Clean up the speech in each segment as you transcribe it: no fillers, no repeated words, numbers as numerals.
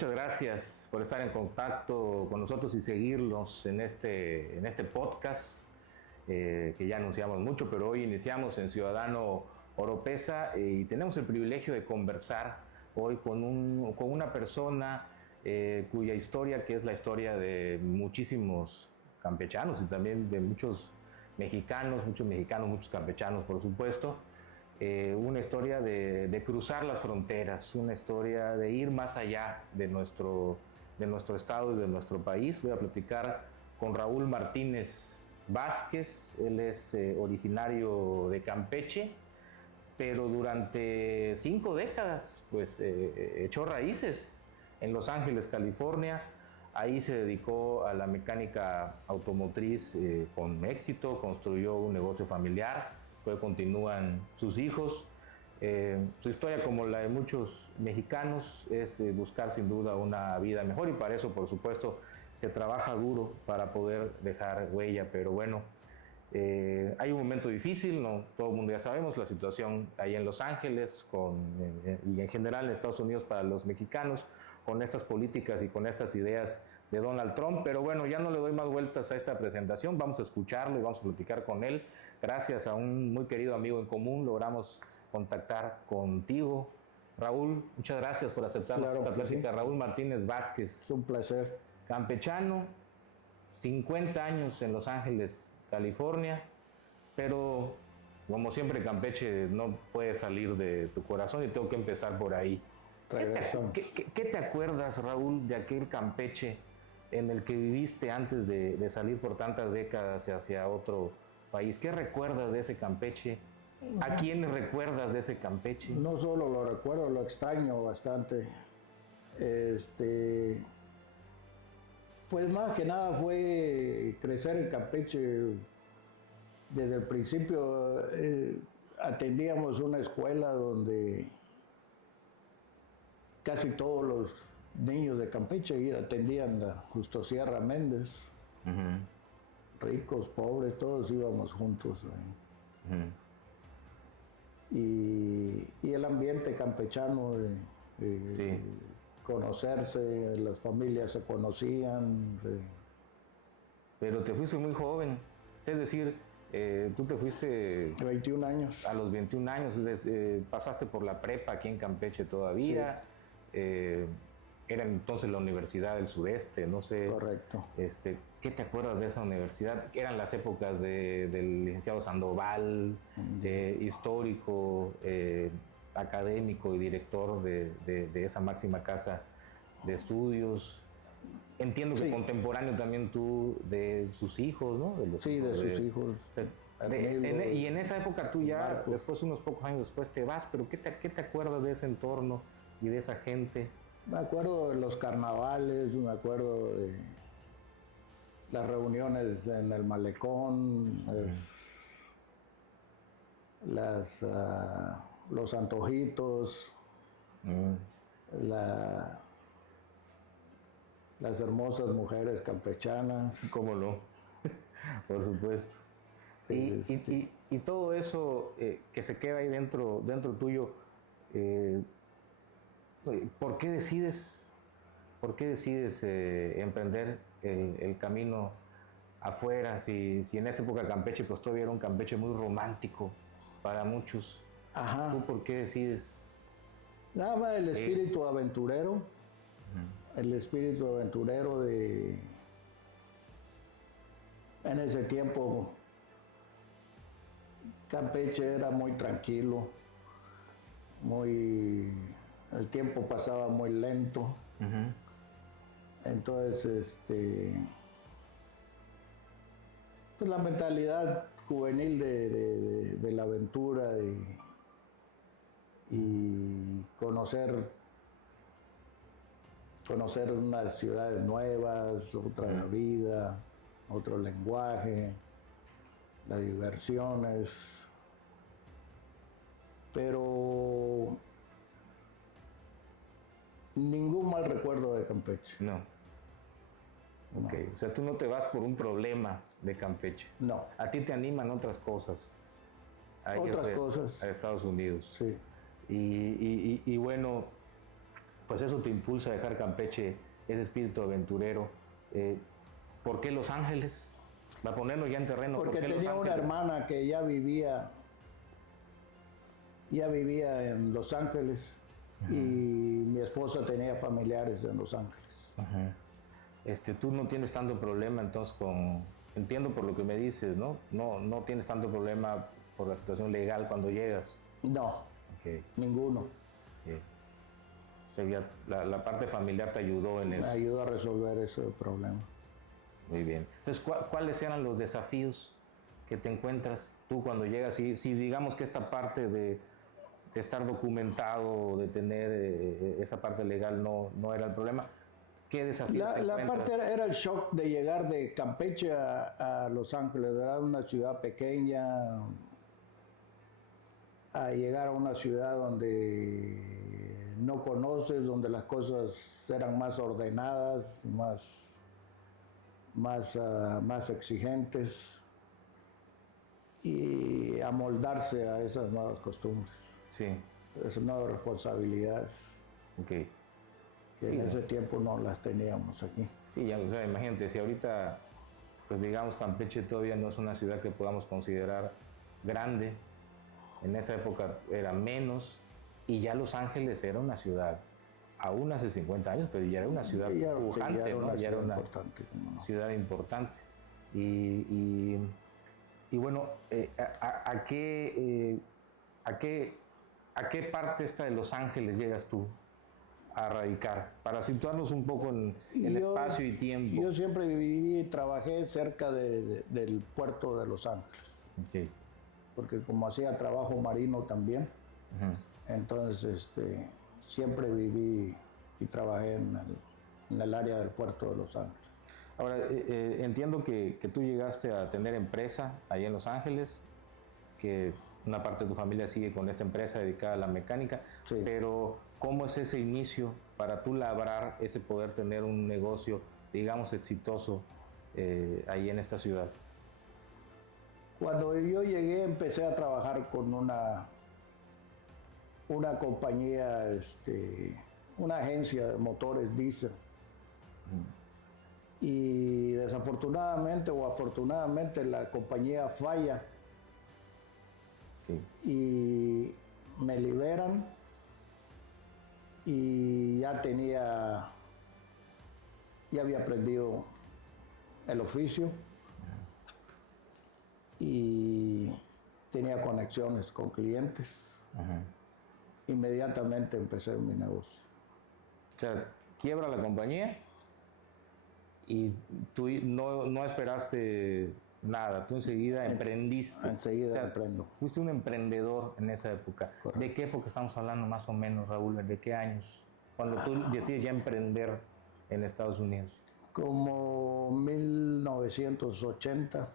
muchas gracias por estar en contacto con nosotros y seguirnos en este podcast que ya anunciamos mucho, pero hoy iniciamos en Ciudadano Oropesa y tenemos el privilegio de conversar hoy con una persona cuya historia, que es la historia de muchísimos campechanos y también de muchos mexicanos, muchos campechanos, por supuesto. Una historia de cruzar las fronteras, una historia de ir más allá de nuestro estado y de nuestro país. Voy a platicar con Raúl Martínez Vázquez. Él es originario de Campeche, pero durante 5 décadas pues, echó raíces en Los Ángeles, California. Ahí se dedicó a la mecánica automotriz con éxito, construyó un negocio familiar, que continúan sus hijos. Su historia, como la de muchos mexicanos, es buscar sin duda una vida mejor, y para eso, por supuesto, se trabaja duro para poder dejar huella. Pero bueno, hay un momento difícil, ¿no? Todo el mundo ya sabemos la situación ahí en Los Ángeles y en general en Estados Unidos para los mexicanos, con estas políticas y con estas ideas de Donald Trump. Pero bueno, ya no le doy más vueltas a esta presentación, vamos a escucharlo y vamos a platicar con él. Gracias a un muy querido amigo en común logramos contactar contigo. Raúl, muchas gracias por aceptar esta plática. Sí. Raúl Martínez Vázquez. Es un placer. Campechano, 50 años en Los Ángeles, California, pero como siempre Campeche no puede salir de tu corazón y tengo que empezar por ahí. ¿Qué te acuerdas, Raúl, de aquel Campeche en el que viviste antes de salir por tantas décadas hacia otro país? ¿Qué recuerdas de ese Campeche? ¿A quién recuerdas de ese Campeche? No solo lo recuerdo, lo extraño bastante. Pues más que nada fue crecer en Campeche. Desde el principio atendíamos una escuela donde casi todos los niños de Campeche atendían a Justo Sierra Méndez. Ricos, pobres, todos íbamos juntos. Y el ambiente campechano, sí. Conocerse, las familias se conocían. Pero te fuiste muy joven, es decir, tú te fuiste... 21 años. A los 21 años, pasaste por la prepa aquí en Campeche todavía. Sí. Era entonces la Universidad del Sudeste, no sé. Correcto. ¿Qué te acuerdas de esa universidad? Eran las épocas del licenciado Sandoval, histórico, académico y director de esa máxima casa de estudios. Entiendo que sí. Contemporáneo también tú de sus hijos, ¿no? De sus hijos. Y en esa época tú ya, después, unos pocos años después, te vas, pero ¿qué te acuerdas de ese entorno y de esa gente? Me acuerdo de los carnavales, me acuerdo de las reuniones en el malecón, los antojitos, las hermosas mujeres campechanas. ¿Cómo no? Por supuesto. Y todo eso que se queda ahí dentro tuyo, ¿por qué decides emprender el camino afuera? Si en esa época Campeche pues todavía era un Campeche muy romántico para muchos. Ajá. ¿Tú por qué decides? Nada más el espíritu aventurero, el espíritu aventurero en ese tiempo Campeche era muy tranquilo, el tiempo pasaba muy lento. Entonces, pues la mentalidad juvenil de la aventura y conocer unas ciudades nuevas, otra vida, otro lenguaje, las diversiones. Pero ningún mal recuerdo de Campeche. No. Ok, o sea, tú no te vas por un problema de Campeche. No. A ti te animan otras cosas. Otras cosas. A Estados Unidos. Sí. Y bueno, pues eso te impulsa a dejar Campeche, ese espíritu aventurero. ¿Por qué Los Ángeles? Va a ponernos ya en terreno. Porque ¿por qué tenía Los una Ángeles? hermana que ya vivía en Los Ángeles y mi esposa tenía familiares en Los Ángeles. Tú no tienes tanto problema entonces entiendo por lo que me dices, ¿no? No tienes tanto problema por la situación legal cuando llegas. No, Okay. ninguno. Okay. O sea, ya la parte familiar te ayudó en eso. Me ayudó a resolver ese problema. Muy bien. Entonces, ¿cuáles eran los desafíos que te encuentras tú cuando llegas? Si digamos que esta parte de estar documentado, de tener esa parte legal no era el problema, ¿qué desafíos te La encuentras? parte era el shock de llegar de Campeche a Los Ángeles, era una ciudad pequeña, a llegar a una ciudad donde no conoces, donde las cosas eran más ordenadas, más exigentes, y amoldarse a esas nuevas costumbres, Sí, esas nuevas responsabilidades ok. que Sí, en ese tiempo no las teníamos aquí. Sí, ya, o sea, imagínate, si ahorita, pues digamos, Campeche todavía no es una ciudad que podamos considerar grande, en esa época era menos, y ya Los Ángeles era una ciudad, aún hace 50 años, pero ya era una ciudad pujante, ¿no? Ya era una importante, ¿cómo no? ciudad importante. Y bueno, ¿a qué parte esta de Los Ángeles llegas tú a radicar? Para situarnos un poco en espacio y tiempo. Yo siempre viví y trabajé cerca del puerto de Los Ángeles, Okay. porque como hacía trabajo marino también, entonces siempre viví y trabajé en el área del puerto de Los Ángeles. Ahora, entiendo que tú llegaste a tener empresa ahí en Los Ángeles, que una parte de tu familia sigue con esta empresa dedicada a la mecánica, Sí. pero ¿cómo es ese inicio para tú labrar ese poder tener un negocio, digamos, exitoso ahí en esta ciudad? Cuando yo llegué empecé a trabajar con una compañía, una agencia de motores diésel. Y desafortunadamente o afortunadamente la compañía falla Okay. y me liberan y ya había aprendido el oficio y tenía conexiones con clientes. Inmediatamente empecé mi negocio. O sea, quiebra la compañía y tú no esperaste nada, tú enseguida emprendiste. Enseguida emprendo. Fuiste un emprendedor en esa época. Correcto. ¿De qué época estamos hablando más o menos, Raúl? ¿De qué años? Cuando tú decides ya emprender en Estados Unidos. Como 1980.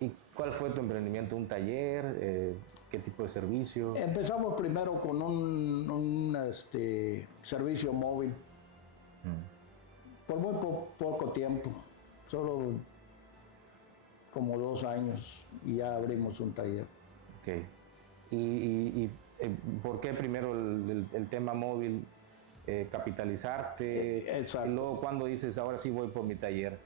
¿Y cuál fue tu emprendimiento? ¿Un taller? ¿Qué tipo de servicio? Empezamos primero con un servicio móvil. Por muy poco tiempo, solo como 2 años, y ya abrimos un taller. Ok. ¿Y por qué primero el tema móvil? Capitalizarte. Exacto. Y luego, ¿cuándo dices, ahora sí voy por mi taller?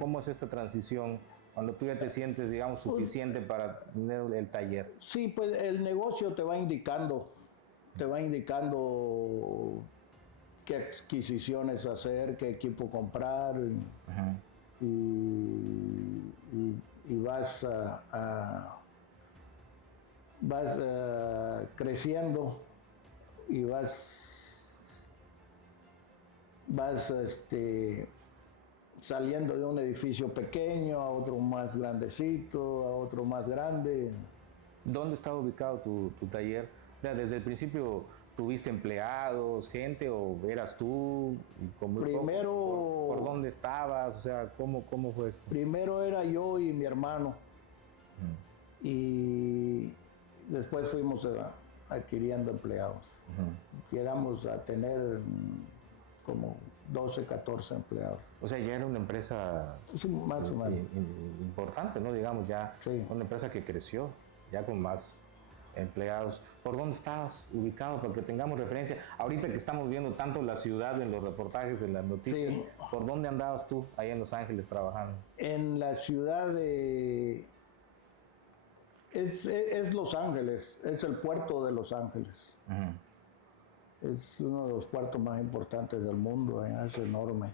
¿Cómo es esta transición? Cuando tú ya te sientes, digamos, suficiente para tener el taller. Sí, pues el negocio te va indicando qué adquisiciones hacer, qué equipo comprar, y vas creciendo y vas saliendo de un edificio pequeño a otro más grandecito, a otro más grande. ¿Dónde estaba ubicado tu taller? O sea, desde el principio, ¿tuviste empleados, gente, o eras tú? Primero, ¿Por dónde estabas? O sea, ¿cómo fue esto? Primero era yo y mi hermano. Y después fuimos adquiriendo empleados. Llegamos a tener como 12, 14 empleados. O sea, ya era una empresa Sí, más o menos. importante, ¿no? Digamos, ya Sí. una empresa que creció, ya con más empleados. ¿Por dónde estabas ubicado para que tengamos referencia? Ahorita que estamos viendo tanto la ciudad en los reportajes, en las noticias, sí. ¿Por dónde andabas tú ahí en Los Ángeles trabajando? En la ciudad de... Es Los Ángeles, es el puerto de Los Ángeles. Es uno de los puertos más importantes del mundo, es enorme.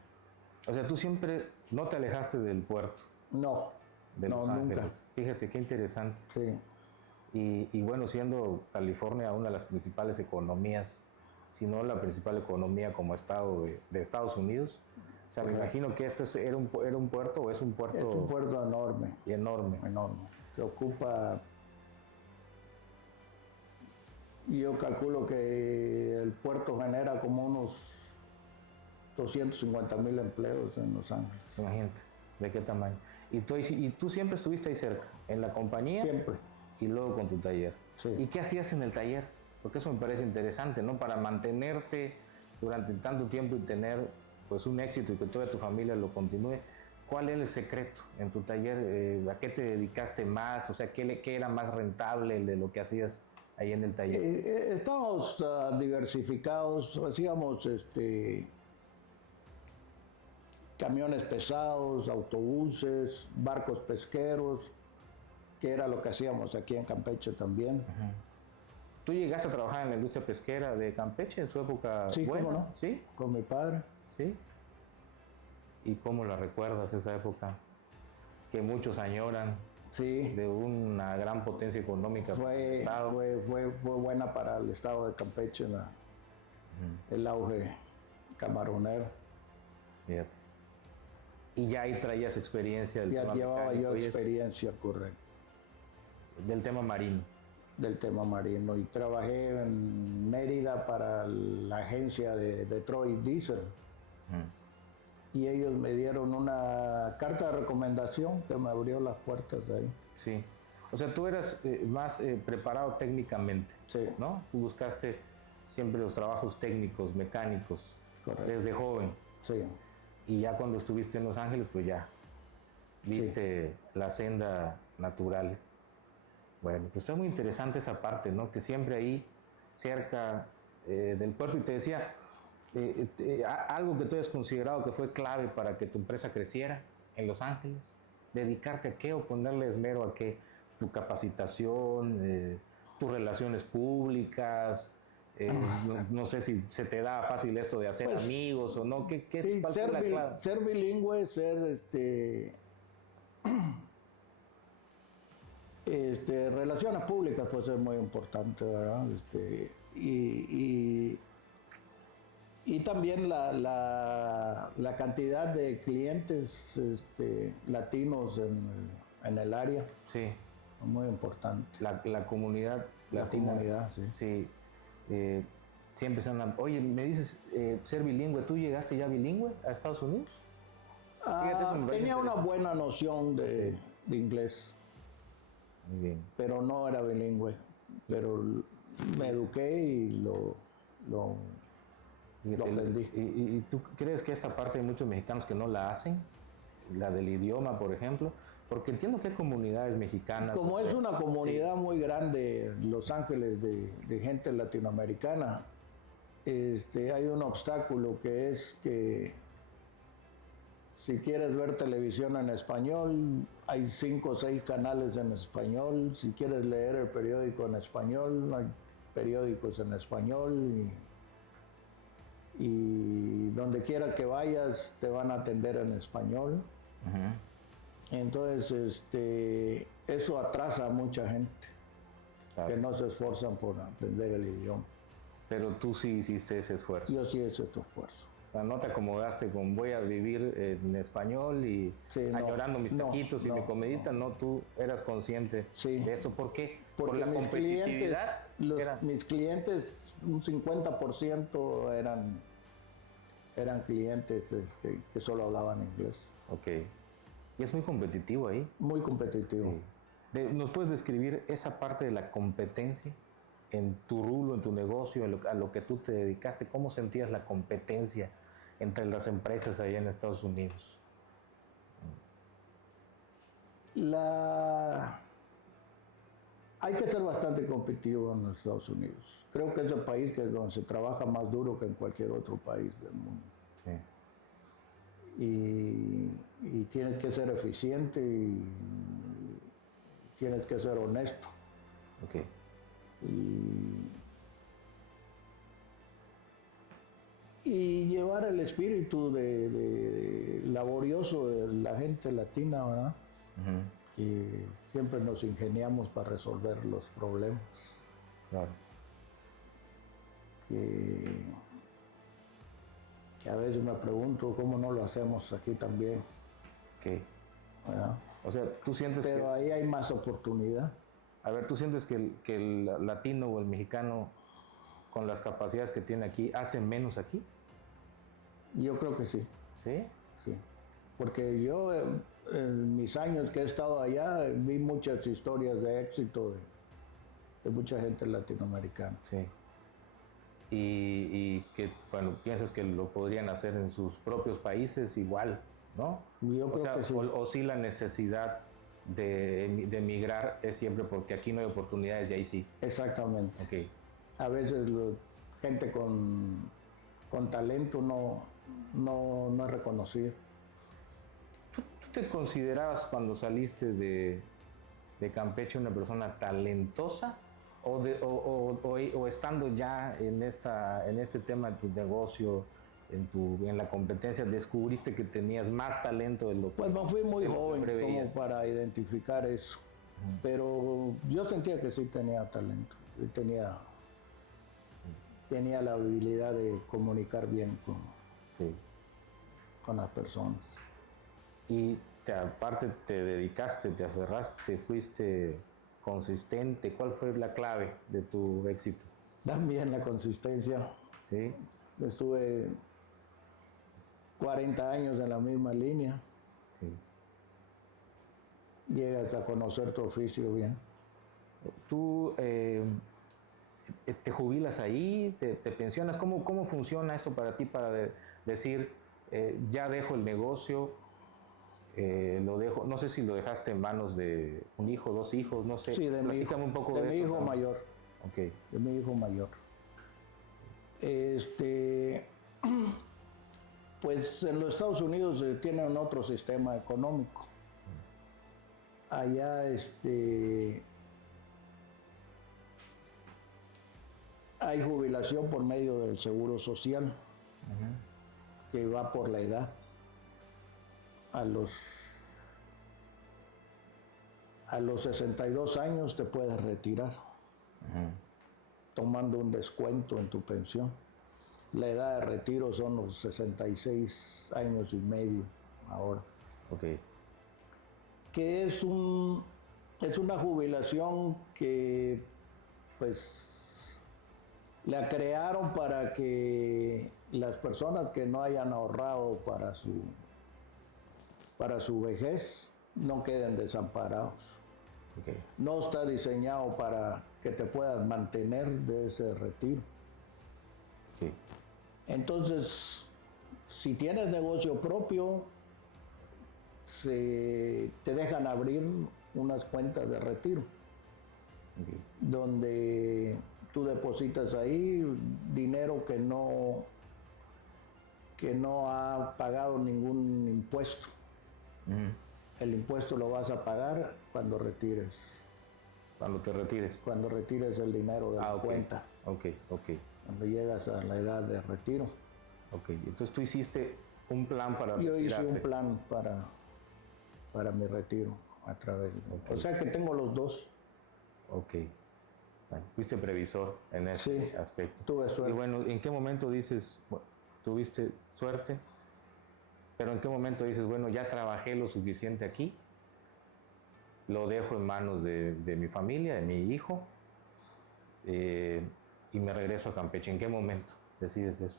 O sea, tú siempre no te alejaste del puerto. No, de Los Ángeles. Nunca. Fíjate, qué interesante. Sí. Y bueno, siendo California una de las principales economías, si no la principal economía como estado de Estados Unidos, o sea, me imagino que esto era un puerto o es un puerto... Es un puerto enorme. Y enorme. Enorme. Que ocupa... Yo calculo que el puerto genera como unos 250,000 empleos en Los Ángeles. Imagínate, ¿de qué tamaño? ¿Y tú siempre estuviste ahí cerca, en la compañía? Siempre. Y luego con tu taller. Sí. ¿Y qué hacías en el taller? Porque eso me parece interesante, ¿no? Para mantenerte durante tanto tiempo y tener pues un éxito y que toda tu familia lo continúe. ¿Cuál era el secreto en tu taller? ¿A qué te dedicaste más? O sea, ¿qué era más rentable de lo que hacías ahí en el taller? Estábamos diversificados, hacíamos camiones pesados, autobuses, barcos pesqueros, que era lo que hacíamos aquí en Campeche también. ¿Tú llegaste a trabajar en la industria pesquera de Campeche en su época? Sí, buena? ¿cómo no? Sí. Con mi padre. Sí. ¿Y cómo la recuerdas esa época? Que muchos añoran. Sí. De una gran potencia económica. Fue buena para el estado de Campeche, el auge camaronero. Fíjate. Y ya ahí traías experiencia del tema mecánico. Ya llevaba yo experiencia, correcto. Del tema marino. Del tema marino. Y trabajé en Mérida para la agencia de Detroit Diesel. Y ellos me dieron una carta de recomendación que me abrió las puertas ahí. Sí. O sea, tú eras más preparado técnicamente, sí. ¿no? Tú buscaste siempre los trabajos técnicos, mecánicos, correcto, desde joven. Sí. Y ya cuando estuviste en Los Ángeles, pues ya viste la senda natural. Bueno, pues está muy interesante esa parte, ¿no? Que siempre ahí, cerca del puerto, y te decía, algo que tú hayas considerado que fue clave para que tu empresa creciera en Los Ángeles, dedicarte a qué o ponerle esmero a qué, tu capacitación, tus relaciones públicas, no sé si se te da fácil esto de hacer pues, amigos o no, sí, ser bilingüe, ser relaciones públicas pues es muy importante, ¿verdad? Y también la cantidad de clientes latinos en el área. Sí. Es muy importante. La comunidad latina. La comunidad, sí. Sí. Siempre son... Oye, me dices ser bilingüe. ¿Tú llegaste ya bilingüe a Estados Unidos? Tenía una buena noción de inglés. Muy bien. Pero no era bilingüe. Pero me eduqué y lo aprendí. ¿Y tú crees que esta parte hay muchos mexicanos que no la hacen? La del idioma, por ejemplo. Porque entiendo que hay comunidades mexicanas. Como es una comunidad muy grande, Los Ángeles, de gente latinoamericana, hay un obstáculo que es que si quieres ver televisión en español, hay 5 o 6 canales en español. Si quieres leer el periódico en español, hay periódicos en español. Y donde quiera que vayas, te van a atender en español. Entonces, eso atrasa a mucha gente, claro, que no se esfuerzan por aprender el idioma. Pero tú sí hiciste ese esfuerzo. Yo sí hice ese esfuerzo. O sea, no te acomodaste con voy a vivir en español y sí, añorando mis taquitos y mi comidita, no, tú eras consciente de esto. ¿Por qué? Porque por la competitividad. Mis clientes, un 50% eran clientes que solo hablaban inglés. Ok. Y es muy competitivo ahí. Muy competitivo. Sí. ¿Nos puedes describir esa parte de la competencia en tu rubro, en tu negocio, a lo que tú te dedicaste? ¿Cómo sentías la competencia entre las empresas allá en Estados Unidos? Hay que ser bastante competitivo en los Estados Unidos. Creo que es el país donde se trabaja más duro que en cualquier otro país del mundo. Sí. Y tienes que ser eficiente y tienes que ser honesto. Okay. Y llevar el espíritu de laborioso de la gente latina, ¿verdad? Uh-huh. Que siempre nos ingeniamos para resolver los problemas. Claro. Que a veces me pregunto cómo no lo hacemos aquí también. Okay. ¿Verdad? O sea, tú sientes Pero ahí hay más oportunidad. A ver, ¿tú sientes que el latino o el mexicano, con las capacidades que tiene aquí, hace menos aquí? Yo creo que sí. ¿Sí? Sí. Porque yo, en mis años que he estado allá, vi muchas historias de éxito de mucha gente latinoamericana. Sí. Y que, bueno, piensas que lo podrían hacer en sus propios países igual, ¿no? Yo creo que sí. O sí la necesidad de emigrar es siempre porque aquí no hay oportunidades y ahí sí. Exactamente. Okay. A veces gente con talento no es reconocida. ¿Tú te considerabas cuando saliste de Campeche una persona talentosa o estando ya en este tema de tu negocio, en la competencia, descubriste que tenías más talento de lo que... Pues me fui muy joven como para identificar eso, pero yo sentía que sí tenía talento, tenía la habilidad de comunicar bien con las personas. Y aparte te dedicaste, te aferraste, fuiste consistente. ¿Cuál fue la clave de tu éxito? También la consistencia. Sí. Estuve 40 años en la misma línea. Sí. Llegas a conocer tu oficio bien. ¿Tú te jubilas ahí? ¿Te pensionas? ¿Cómo funciona esto para ti para decir, ya dejo el negocio, lo dejo? No sé si lo dejaste en manos de un hijo, 2 hijos, no sé. Sí, de mi hijo, un poco de mi hijo mayor. Okay. De mi hijo mayor. Pues en los Estados Unidos tienen otro sistema económico. Allá hay jubilación por medio del seguro social, uh-huh, que va por la edad. A los 62 años te puedes retirar, uh-huh, tomando un descuento en tu pensión. La edad de retiro son los 66 años y medio ahora. Okay. Que es una jubilación que pues la crearon para que las personas que no hayan ahorrado para su vejez no queden desamparados. Okay. No está diseñado para que te puedas mantener de ese retiro. Okay. Entonces, si tienes negocio propio, te dejan abrir unas cuentas de retiro, okay, donde tú depositas ahí dinero que no ha pagado ningún impuesto. Uh-huh. El impuesto lo vas a pagar cuando retires. Cuando te retires. Cuando retires el dinero de la okay, cuenta. Okay. Cuando llegas a la edad de retiro. Okay. Entonces tú hiciste un plan para retirarte. Yo hice un plan para mi retiro a través de... Okay. O sea que tengo los dos. Ok. Bueno, fuiste previsor en ese aspecto. Tuve suerte. Y bueno, ¿en qué momento dices, bueno, tuviste suerte? Pero ¿en qué momento dices, bueno, ya trabajé lo suficiente aquí, lo dejo en manos de mi familia, de mi hijo, y me regreso a Campeche? ¿En qué momento decides eso?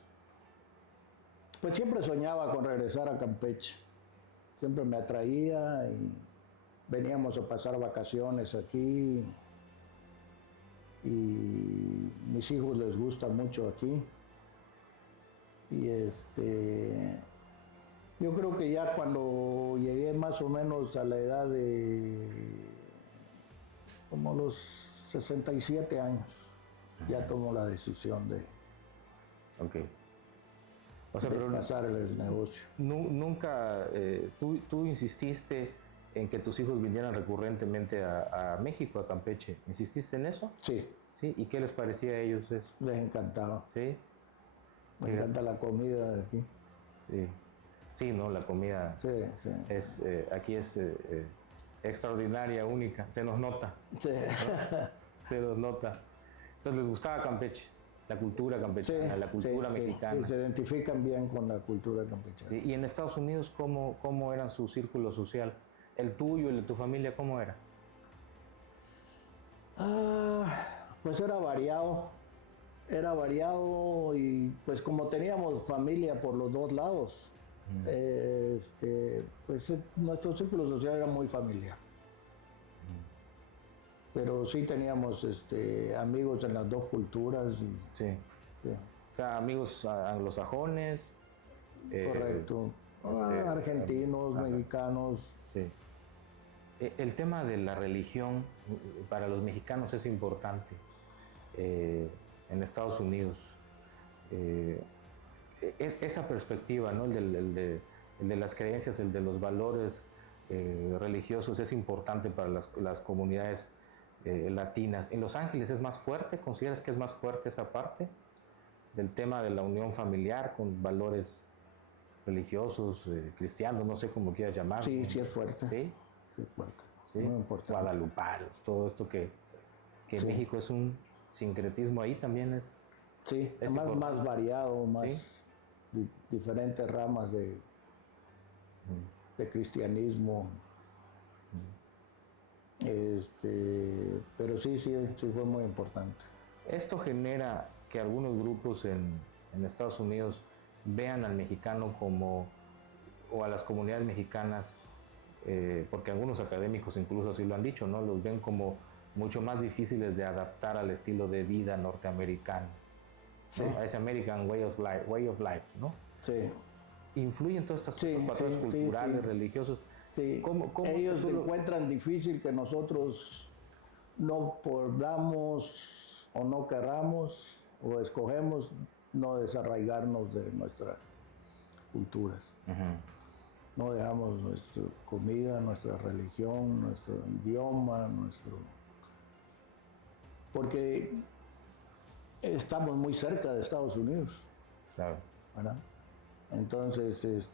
Pues siempre soñaba con regresar a Campeche. Siempre me atraía y veníamos a pasar vacaciones aquí. Y mis hijos les gusta mucho aquí. Y yo creo que ya cuando llegué más o menos a la edad de como los 67 años, ya tomó la decisión de, Ok. O sea, pero pasar el negocio. nunca, tú insististe en que tus hijos vinieran recurrentemente a México, a Campeche. ¿Insististe en eso? Sí, Sí. ¿Y qué les parecía a ellos eso? les encantaba. Sí. Me encanta la comida de aquí. Sí. Sí, no, la comida Sí, sí. es aquí es extraordinaria, única. Se nos nota. Sí. Se nos nota. Entonces les gustaba Campeche, la cultura campechana, la cultura mexicana. Sí, se identifican bien con la cultura campechana. Sí, y en Estados Unidos, ¿cómo era su círculo social? ¿El tuyo, el de tu familia, cómo era? Pues era variado y pues como teníamos familia por los dos lados, pues nuestro círculo social era muy familiar. Pero sí teníamos amigos en las dos culturas. Sí. Sí. O sea, amigos anglosajones. Correcto. Argentinos, ajá. mexicanos. Sí. El tema de la religión para los mexicanos es importante en Estados Unidos. Esa perspectiva, ¿no? el de las creencias, el de los valores religiosos es importante para las comunidades latinas. ¿En Los Ángeles es más fuerte? ¿Consideras que es más fuerte esa parte del tema de la unión familiar con valores religiosos, cristianos, no sé cómo quieras llamarlo? Sí, sí es fuerte. ¿Sí? Sí es fuerte. ¿Sí? Muy importante. Guadalupanos, todo esto que Sí. México es un sincretismo ahí también es... Sí, es más variado, más ¿Sí? diferentes ramas de cristianismo. Pero sí fue muy importante. Esto genera que algunos grupos en Estados Unidos vean al mexicano como, o a las comunidades mexicanas, porque algunos académicos incluso así lo han dicho, ¿no? Los ven como mucho más difíciles de adaptar al estilo de vida norteamericano, Sí. ¿no? A ese American way of life, ¿no? Sí. ¿Influyen todos estos Sí, patrones sí, culturales, sí. religiosos? Sí. ¿Cómo Ellos encuentran difícil que nosotros no podamos o no querramos o escogemos no desarraigarnos de nuestras culturas. No dejamos nuestra comida, nuestra religión, nuestro idioma, porque estamos muy cerca de Estados Unidos, Claro. ¿verdad? Entonces,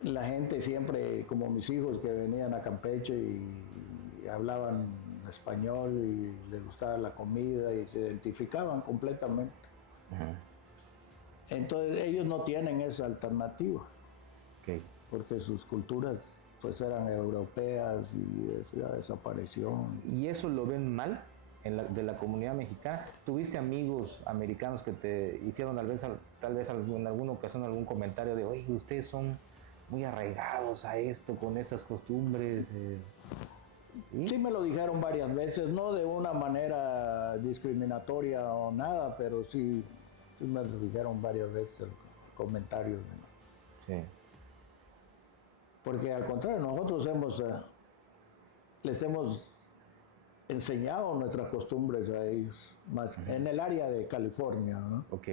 la gente siempre, como mis hijos que venían a Campeche y hablaban español y les gustaba la comida y se identificaban completamente. Entonces ellos no tienen esa alternativa, Okay. porque sus culturas pues eran europeas y eso ya desapareció. ¿Y eso lo ven mal de la comunidad mexicana? ¿Tuviste amigos americanos que te hicieron tal vez en alguna ocasión algún comentario de, oye, ustedes son muy arraigados a esto, con esas costumbres? ¿Sí? Sí me lo dijeron varias veces, no de una manera discriminatoria o nada, pero sí me lo dijeron varias veces comentarios. Sí. Porque al contrario, nosotros les hemos enseñado nuestras costumbres a ellos, más en el área de California, ¿no? Ok.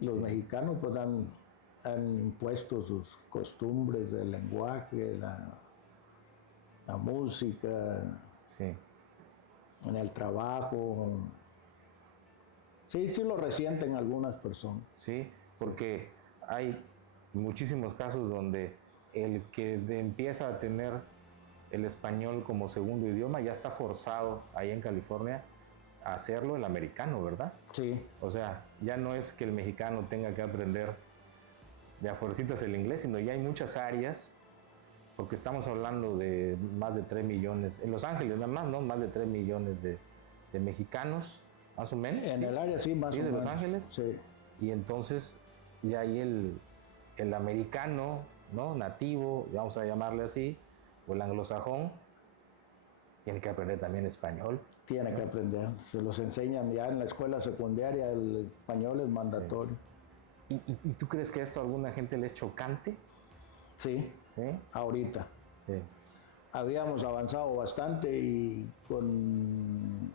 Los mexicanos pues han impuesto sus costumbres, el lenguaje, la música, Sí. en el trabajo. Sí lo resienten algunas personas. Sí, porque hay muchísimos casos donde el que empieza a tener el español como segundo idioma ya está forzado ahí en California a hacerlo el americano, ¿verdad? Sí. O sea, ya no es que el mexicano tenga que aprender de a fuercitas el inglés, sino ya hay muchas áreas, porque estamos hablando de más de 3 millones, en Los Ángeles nada más, ¿no? Más de 3 millones de mexicanos, más o menos. En el área sí, más o de menos. Los Ángeles. Sí. Y entonces ya ahí el americano, ¿no? Nativo, vamos a llamarle así, o el anglosajón, tiene que aprender también español. Tiene que aprender, se los enseñan ya en la escuela secundaria, el español es mandatorio. Sí. ¿Y tú crees que esto a alguna gente le es chocante? Sí, ¿Sí? ahorita. Sí. habíamos avanzado bastante y con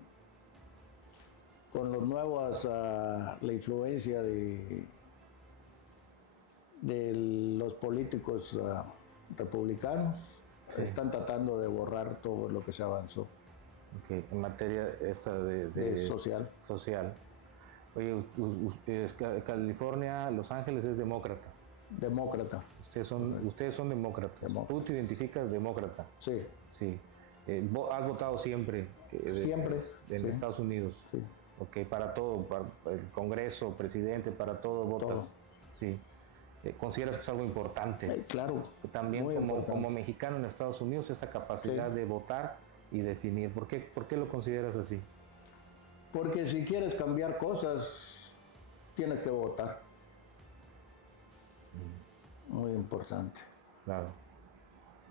los nuevos, la influencia de los políticos republicanos, Sí. están tratando de borrar todo lo que se avanzó Okay. En materia esta de social. social. Oye, California, Los Ángeles es demócrata. Demócrata. Ustedes son demócratas. Demócrata. Tú te identificas demócrata. Sí, Sí. ¿Has votado siempre? Siempre, En sí. Estados Unidos. sí. Ok, para todo, para el Congreso, presidente, para todo votas. Sí. ¿Consideras que es algo importante? Claro. También muy importante. como mexicano en Estados Unidos, esta capacidad Sí. de votar y definir. ¿Por qué lo consideras así? Porque si quieres cambiar cosas, tienes que votar. Muy importante. Claro.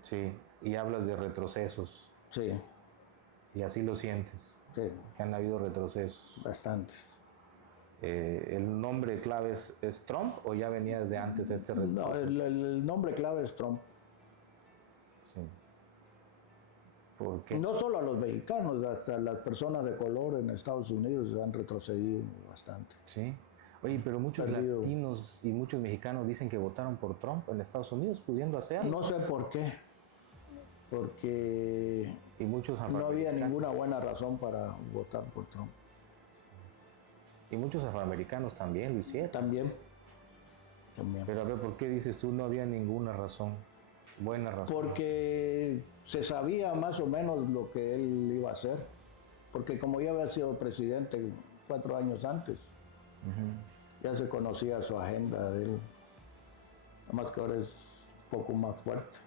Sí. Y hablas de retrocesos. Sí, Y así lo sientes. sí, Que han habido retrocesos. bastante. ¿El nombre clave es Trump o ya venía desde antes este retroceso? No, el nombre clave es Trump. Sí. ¿Por qué? No solo a los mexicanos, hasta las personas de color en Estados Unidos han retrocedido bastante. Sí. Oye, pero muchos Perdido. latinos y muchos mexicanos dicen que votaron por Trump en Estados Unidos, pudiendo hacerlo. No sé por qué, porque Y muchos no había afroamericanos. ninguna buena razón para votar por Trump. Y muchos afroamericanos también lo hicieron. También. Pero a ver, ¿por qué dices tú no había ninguna razón? Buena razón. Porque se sabía más o menos lo que él iba a hacer. Porque como ya había sido presidente 4 años antes, ya se conocía su agenda de él. Nada más que ahora es un poco más fuerte,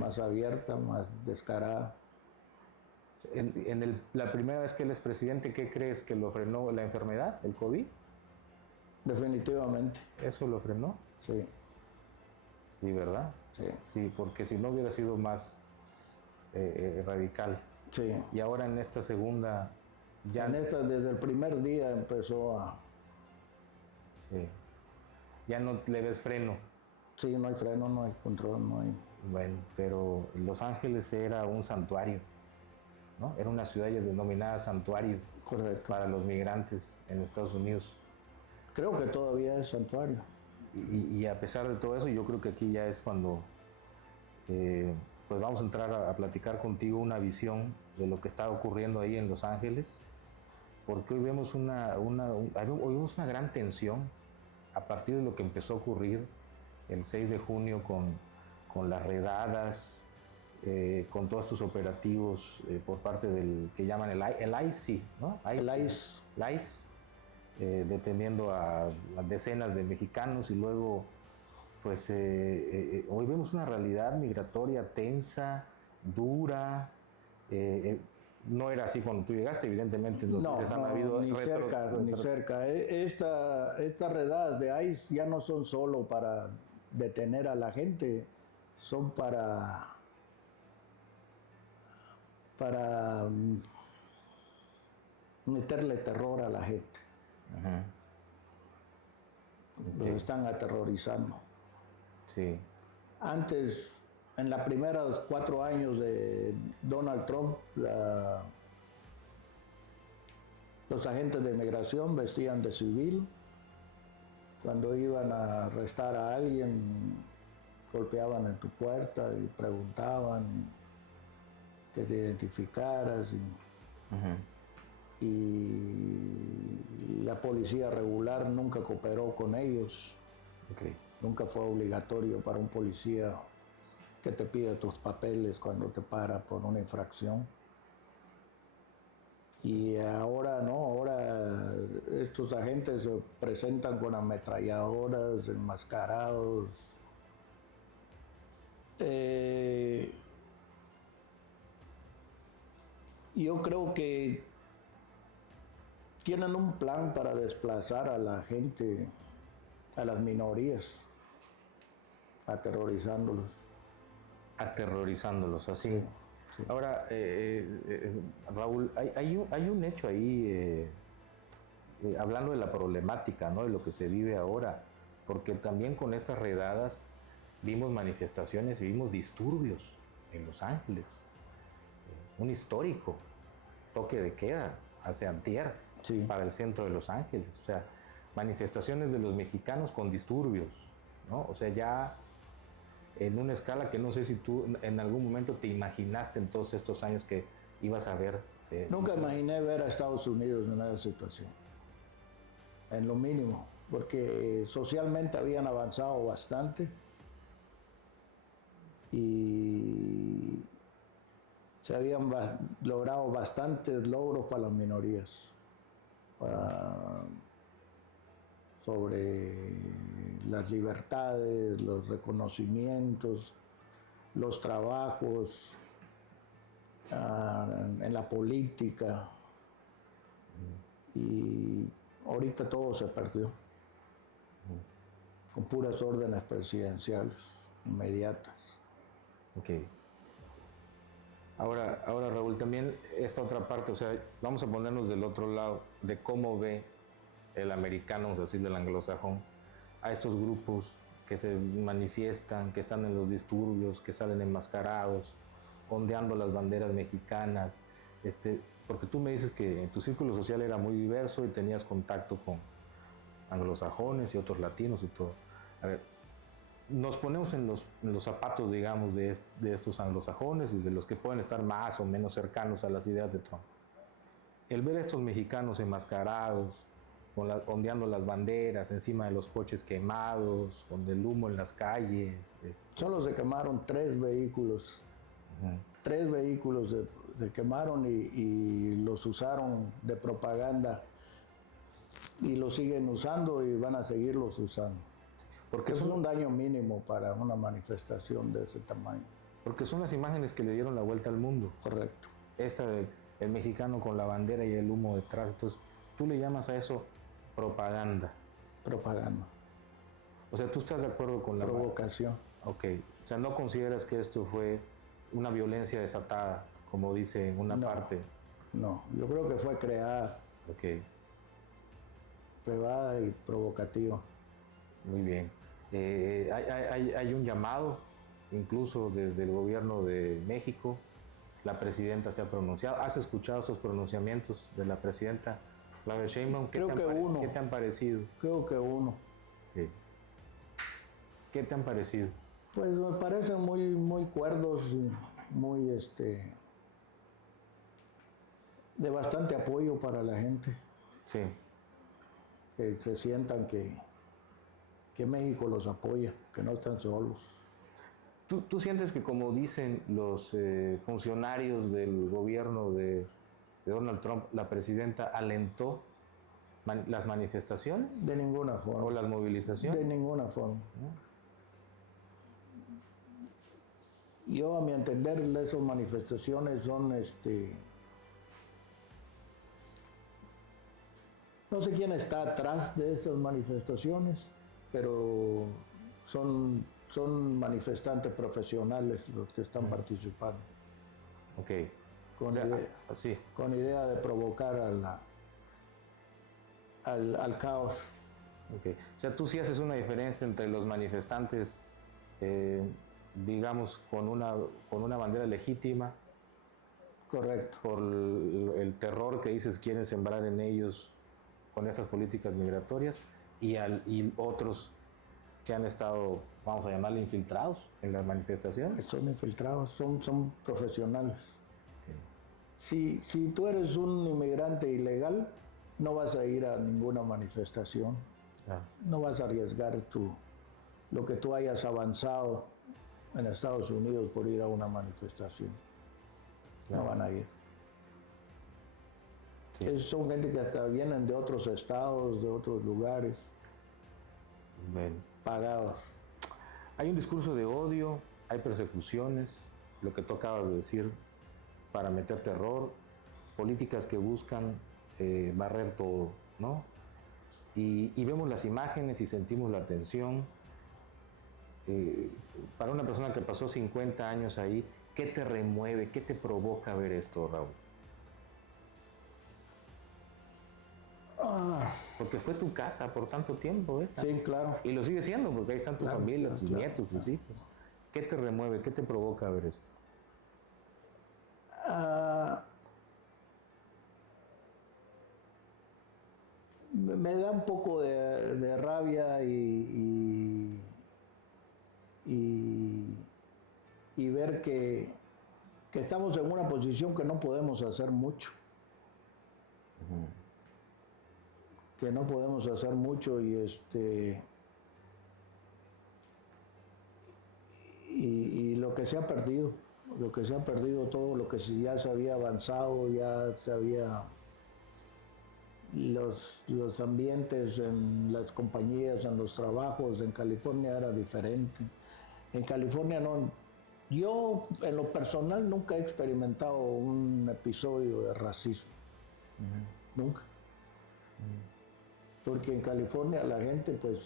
más abierta, más descarada. La primera vez que él es presidente, ¿qué crees que lo frenó? ¿La enfermedad? ¿El COVID? Definitivamente, ¿Eso lo frenó? sí, Sí, ¿verdad? sí, Sí, porque si no hubiera sido más radical. sí. Y ahora en esta segunda, ya En esta, desde el primer día empezó a... sí, ya no le ves freno. Sí, no hay freno, no hay control, no hay... Bueno, pero Los Ángeles era un santuario, ¿no? Era una ciudad ya denominada santuario Correcto. para los migrantes en Estados Unidos. Creo que todavía es santuario. Y a pesar de todo eso, yo creo que aquí ya es cuando pues vamos a entrar a platicar contigo una visión de lo que está ocurriendo ahí en Los Ángeles, porque hoy vemos hoy vemos una gran tensión a partir de lo que empezó a ocurrir el 6 de junio con las redadas, con todos estos operativos por parte del que llaman el ICE, ¿no? El ICE. El ICE, deteniendo a decenas de mexicanos y luego, pues hoy vemos una realidad migratoria tensa, dura. No era así cuando tú llegaste, evidentemente. No, Han habido ni cerca, ni cerca. Estas redadas de ICE ya no son solo para detener a la gente, son para meterle terror a la gente. Los están aterrorizando. Sí. Antes, en los primeros 4 años de Donald Trump, los agentes de migración vestían de civil. Cuando iban a arrestar a alguien, golpeaban en tu puerta y preguntaban que te identificaras. Y la policía regular nunca cooperó con ellos. Okay. Nunca fue obligatorio para un policía que te pida tus papeles cuando te para por una infracción. Y ahora no, ahora estos agentes se presentan con ametralladoras, enmascarados. Yo creo que tienen un plan para desplazar a la gente, a las minorías, aterrorizándolos. Aterrorizándolos, así. Sí, sí. Ahora, Raúl, hay un hecho ahí, hablando de la problemática, ¿no? De lo que se vive ahora, porque también con estas redadas vimos manifestaciones y vimos disturbios en Los Ángeles, un histórico toque de queda hace antier Sí. para el centro de Los Ángeles. O sea, manifestaciones de los mexicanos con disturbios, ¿no? O sea, ya en una escala que no sé si tú en algún momento te imaginaste en todos estos años que ibas a ver. Nunca imaginé ver a Estados Unidos en esa situación, en lo mínimo, porque socialmente habían avanzado bastante y se habían logrado bastantes logros para las minorías, sobre las libertades, los reconocimientos, los trabajos, en la política, y ahorita todo se perdió con puras órdenes presidenciales inmediatas. Ok. Ahora, Raúl, también esta otra parte, o sea, vamos a ponernos del otro lado de cómo ve el americano, vamos a decir, del anglosajón, a estos grupos que se manifiestan, que están en los disturbios, que salen enmascarados, ondeando las banderas mexicanas, porque tú me dices que en tu círculo social era muy diverso y tenías contacto con anglosajones y otros latinos y todo. A ver, nos ponemos en los zapatos, digamos, de estos anglosajones y de los que pueden estar más o menos cercanos a las ideas de Trump. El ver a estos mexicanos enmascarados, ondeando las banderas encima de los coches quemados, con el humo en las calles. Solo se quemaron 3 vehículos. 3 vehículos se quemaron y los usaron de propaganda y los siguen usando y van a seguirlos usando. Porque es un daño mínimo para una manifestación de ese tamaño. Porque son las imágenes que le dieron la vuelta al mundo. Correcto. Esta del mexicano con la bandera y el humo detrás. Entonces, tú le llamas a eso propaganda. Propaganda. O sea, ¿tú estás de acuerdo con la provocación? Ok. O sea, ¿no consideras que esto fue una violencia desatada, como dice en una parte? No, yo creo que fue creada. Ok. Privada y provocativa. Muy bien. Hay un llamado, incluso desde el gobierno de México. La presidenta se ha pronunciado. ¿Has escuchado esos pronunciamientos de la presidenta Claudia Sheinbaum? Creo que uno. ¿Qué te han parecido? Creo que uno. Sí. ¿Qué te han parecido? Pues me parecen muy cuerdos, muy de bastante apoyo para la gente. Sí. Que se sientan que México los apoya, que no están solos. ¿Tú sientes que, como dicen los funcionarios del gobierno de Donald Trump, la presidenta alentó las manifestaciones? De ninguna forma. ¿O las movilizaciones? De ninguna forma. Yo, a mi entender, esas manifestaciones son, no sé quién está atrás de esas manifestaciones, pero son manifestantes profesionales los que están participando. Ok. Con idea de provocar al caos. Okay. O sea, tú sí haces una diferencia entre los manifestantes, digamos, con una bandera legítima. Correcto. Por el terror que dices quieren sembrar en ellos con estas políticas migratorias, y otros que han estado, vamos a llamarle, infiltrados en las manifestaciones. Son infiltrados, son profesionales. Okay. Si tú eres un inmigrante ilegal, no vas a ir a ninguna manifestación. No vas a arriesgar lo que tú hayas avanzado en Estados Unidos por ir a una manifestación. No van a ir. Sí. Son gente que hasta vienen de otros estados, de otros lugares, pagados. Hay un discurso de odio, hay persecuciones, lo que tú acabas de decir, para meter terror, políticas que buscan barrer todo, ¿no? Y vemos las imágenes y sentimos la tensión. Para una persona que pasó 50 años ahí, ¿qué te remueve, qué te provoca ver esto, Raúl? Porque fue tu casa por tanto tiempo esa. Sí, claro. Y lo sigue siendo, porque ahí están tu familia, tus nietos, tus hijos. ¿Qué te remueve, qué te provoca ver esto? Ah, me da un poco de rabia y ver que estamos en una posición que no podemos hacer mucho. Que no podemos hacer mucho y lo que se ha perdido, todo lo que ya se había avanzado, ya se había los ambientes en las compañías, en los trabajos, en California era diferente. En California no, yo en lo personal nunca he experimentado un episodio de racismo, nunca. Porque en California la gente pues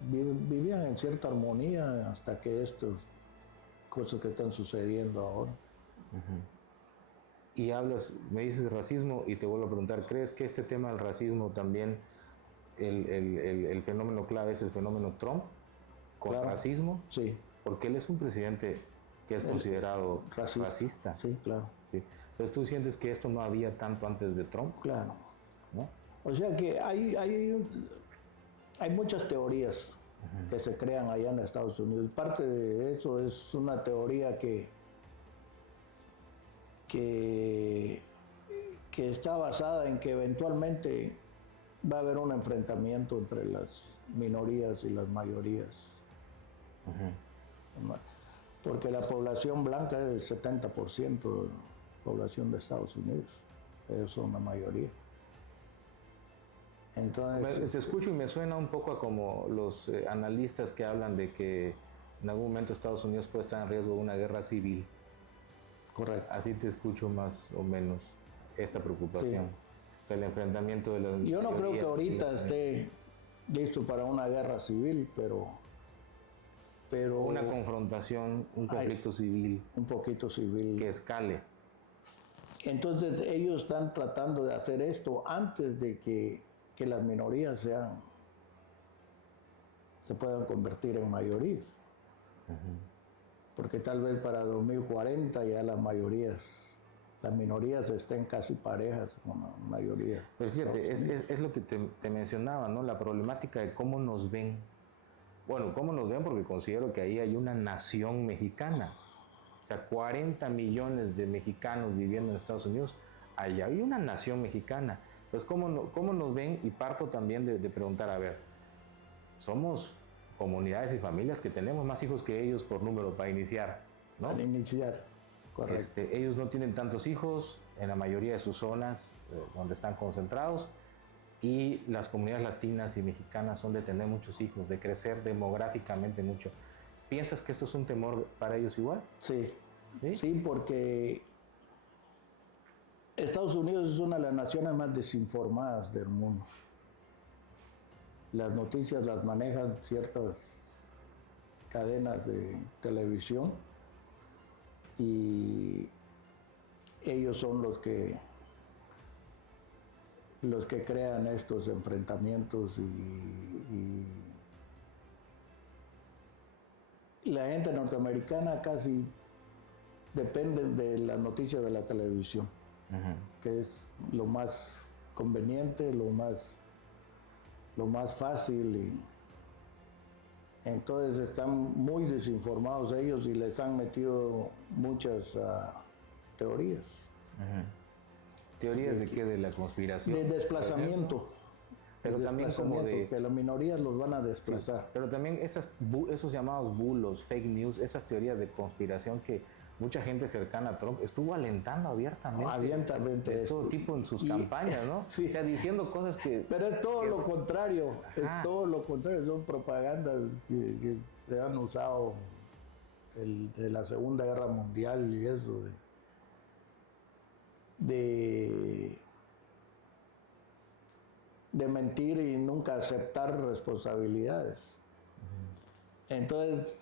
vivían en cierta armonía hasta que estas cosas que están sucediendo ahora. Y me dices racismo y te vuelvo a preguntar, ¿crees que este tema del racismo también, el fenómeno clave es el fenómeno Trump con racismo? Sí. Porque él es un presidente que es considerado racista. Sí, claro. Sí. Entonces, ¿tú sientes que esto no había tanto antes de Trump? Claro. ¿No? O sea que hay muchas teorías que se crean allá en Estados Unidos. Parte de eso es una teoría que está basada en que eventualmente va a haber un enfrentamiento entre las minorías y las mayorías. Porque la población blanca es el 70% de la población de Estados Unidos. Ellos son la mayoría. Entonces, te escucho y me suena un poco a como los analistas que hablan de que en algún momento Estados Unidos puede estar en riesgo de una guerra civil. Correcto. Así te escucho más o menos esta preocupación. Sí. O sea, el enfrentamiento de las... Yo no creo que ahorita esté listo para una guerra civil, pero una confrontación, un conflicto civil. Un poquito civil. Que escale. Entonces ellos están tratando de hacer esto antes de que las minorías se puedan convertir en mayorías. Porque tal vez para 2040 ya las minorías estén casi parejas con la mayoría. Pues fíjate, es lo que te mencionaba, ¿no? La problemática de cómo nos ven. Bueno, cómo nos ven porque considero que ahí hay una nación mexicana. O sea, 40 millones de mexicanos viviendo en Estados Unidos, allá hay una nación mexicana. Entonces, ¿cómo nos ven? Y parto también de preguntar, a ver, somos comunidades y familias que tenemos más hijos que ellos por número para iniciar, ¿no? Para iniciar, correcto. Ellos no tienen tantos hijos en la mayoría de sus zonas donde están concentrados y las comunidades latinas y mexicanas son de tener muchos hijos, de crecer demográficamente mucho. ¿Piensas que esto es un temor para ellos igual? Sí, sí, porque Estados Unidos es una de las naciones más desinformadas del mundo. Las noticias las manejan ciertas cadenas de televisión y ellos son los que crean estos enfrentamientos y la gente norteamericana casi depende de las noticias de la televisión. Que es lo más conveniente, lo más fácil y entonces están muy desinformados ellos y les han metido muchas teorías. ¿Teorías de qué? ¿De la conspiración? De desplazamiento. Pero también como de... que las minorías los van a desplazar. Sí, pero también esos llamados bulos, fake news, esas teorías de conspiración que mucha gente cercana a Trump estuvo alentando abiertamente. Abiertamente. De todo tipo en sus campañas, ¿no? Sí. O sea, diciendo cosas que... Pero es todo lo contrario. Es todo lo contrario. Son propagandas que se han usado de la Segunda Guerra Mundial y eso. De mentir y nunca aceptar responsabilidades. Entonces,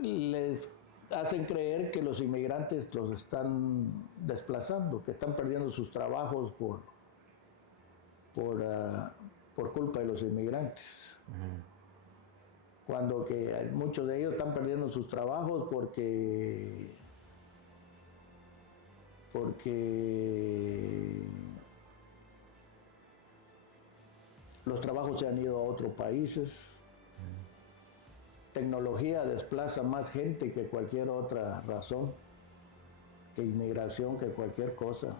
les hacen creer que los inmigrantes los están desplazando, que están perdiendo sus trabajos por culpa de los inmigrantes. Cuando que muchos de ellos están perdiendo sus trabajos porque porque los trabajos se han ido a otros países. Tecnología desplaza más gente que cualquier otra razón, que inmigración, que cualquier cosa.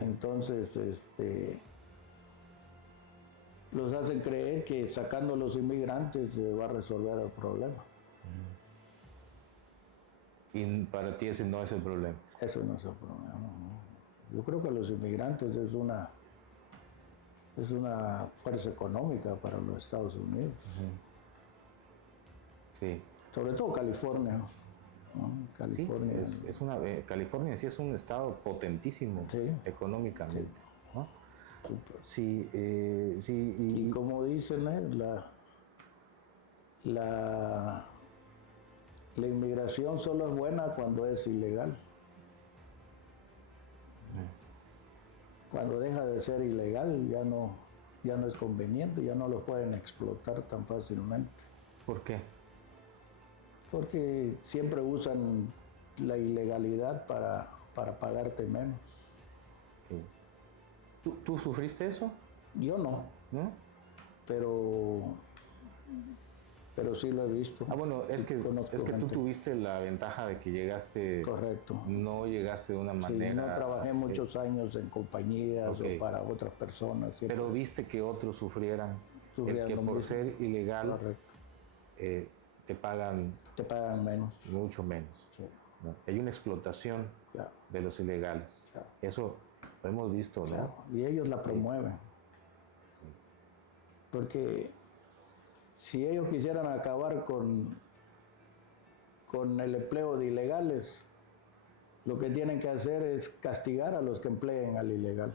Entonces, los hacen creer que sacando a los inmigrantes se va a resolver el problema. Y para ti ese no es el problema. Eso no es el problema. No. Yo creo que los inmigrantes es una fuerza económica para los Estados Unidos. Sí. Sobre todo California. ¿No? California. Sí, California sí es un estado potentísimo, sí, económicamente. Sí. ¿No? Sí, y como dicen, la inmigración solo es buena cuando es ilegal. Cuando deja de ser ilegal ya no es conveniente, ya no los pueden explotar tan fácilmente. ¿Por qué? Porque siempre usan la ilegalidad para pagarte menos. Sí. ¿Tú sufriste eso? Yo no. ¿No? Pero sí lo he visto. Bueno, es que tú tuviste la ventaja de que llegaste... Correcto. No llegaste de una manera... Sí, no trabajé muchos años en compañías o para otras personas. Siempre. Pero viste que otros sufrieran el que por ser ilegal te pagan menos. Mucho menos. Sí. ¿No? Hay una explotación de los ilegales. Eso lo hemos visto, ¿no? Claro. Y ellos la promueven. Sí. Porque si ellos quisieran acabar con el empleo de ilegales, lo que tienen que hacer es castigar a los que empleen al ilegal.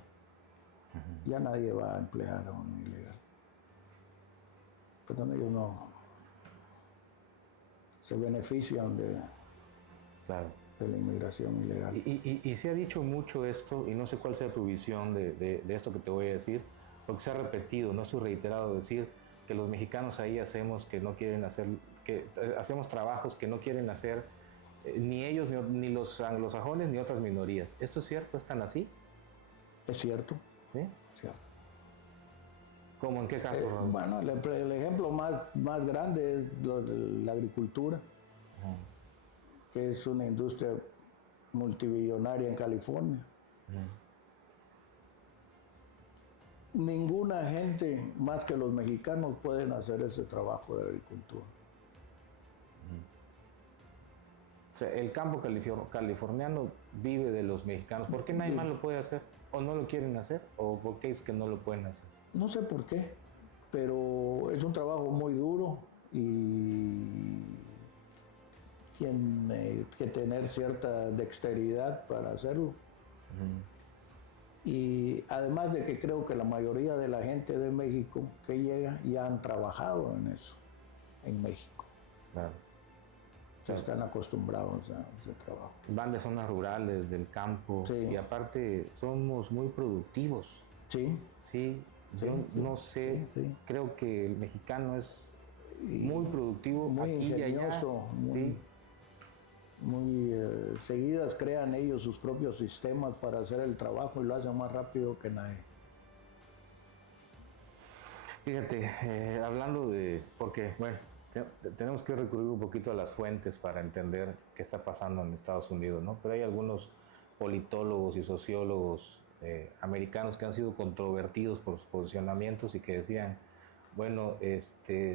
Ya nadie va a emplear a un ilegal. Pero ellos no se benefician de la inmigración ilegal. Y se ha dicho mucho esto, y no sé cuál sea tu visión de esto que te voy a decir, porque se ha repetido, no estoy reiterado decir que los mexicanos ahí hacemos trabajos que no quieren hacer ni ellos, ni los anglosajones, ni otras minorías. ¿Esto es cierto? ¿Es tan así? Es cierto. ¿Sí? Cierto. ¿Cómo? ¿En qué caso? Bueno, el ejemplo más grande es la agricultura, que es una industria multibillonaria en California. Ninguna gente más que los mexicanos pueden hacer ese trabajo de agricultura. O sea, el campo californiano vive de los mexicanos. ¿Por qué nadie más lo puede hacer? ¿O no lo quieren hacer? ¿O por qué es que no lo pueden hacer? No sé por qué, pero es un trabajo muy duro y tiene que tener cierta dexteridad para hacerlo. Y además de que creo que la mayoría de la gente de México que llega ya han trabajado en eso, en México. Claro. Ya están acostumbrados a ese trabajo. Van de zonas rurales, del campo, y aparte somos muy productivos. Sí. Sí, yo no sé, creo que el mexicano es muy productivo, muy aquí ingenioso, y allá. Muy seguidas crean ellos sus propios sistemas para hacer el trabajo y lo hacen más rápido que nadie. Fíjate, hablando porque bueno, tenemos que recurrir un poquito a las fuentes para entender qué está pasando en Estados Unidos, ¿no? Pero hay algunos politólogos y sociólogos americanos que han sido controvertidos por sus posicionamientos y que decían, bueno,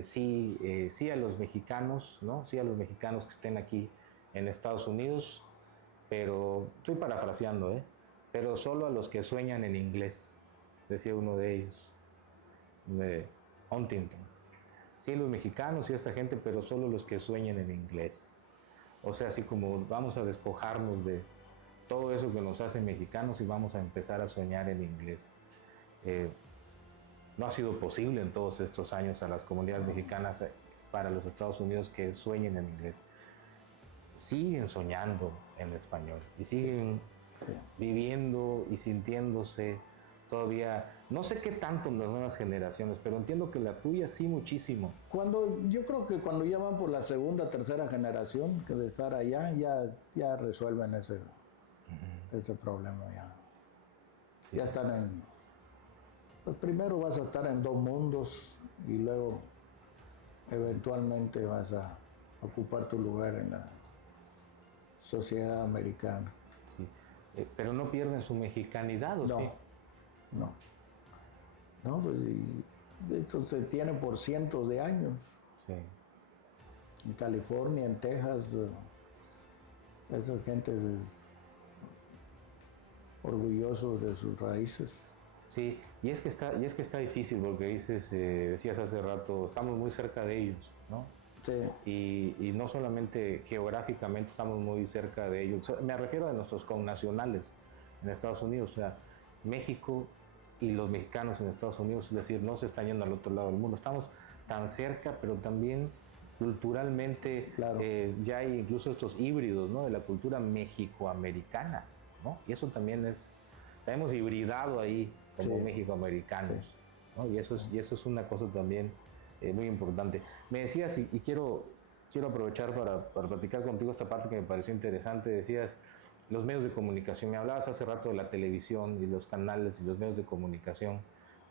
sí a los mexicanos, ¿no? Sí a los mexicanos que estén aquí en Estados Unidos, pero estoy parafraseando, pero solo a los que sueñan en inglés, decía uno de ellos, de Huntington. Sí, los mexicanos y esta gente, pero solo los que sueñen en inglés. O sea, así como vamos a despojarnos de todo eso que nos hace mexicanos y vamos a empezar a soñar en inglés. No ha sido posible en todos estos años a las comunidades mexicanas para los Estados Unidos que sueñen en inglés. Siguen soñando en español y siguen viviendo y sintiéndose todavía, no sé qué tanto en las nuevas generaciones, pero entiendo que la tuya sí muchísimo. Yo creo que cuando ya van por la segunda, tercera generación que de estar allá, ya resuelven ese problema ya. Sí. Ya están pues primero vas a estar en dos mundos y luego eventualmente vas a ocupar tu lugar en la sociedad americana. Sí. Pero no pierden su mexicanidad, ¿o no, sí? No, pues eso se tiene por cientos de años. Sí. En California, en Texas, esas gentes orgullosos de sus raíces. Sí, y es que está difícil porque decías hace rato, estamos muy cerca de ellos, ¿no? Sí. Y no solamente geográficamente estamos muy cerca de ellos, me refiero a nuestros connacionales en Estados Unidos, o sea, México y los mexicanos en Estados Unidos, es decir, no se están yendo al otro lado del mundo, estamos tan cerca, pero también culturalmente, claro. Ya hay incluso estos híbridos, ¿no? De la cultura mexicoamericana, ¿no? Y eso también hemos hibridado ahí como sí. mexicoamericanos, sí. ¿no? Y eso es una cosa también muy importante. Me decías, y quiero aprovechar para platicar contigo esta parte que me pareció interesante, decías, los medios de comunicación, me hablabas hace rato de la televisión y los canales y los medios de comunicación,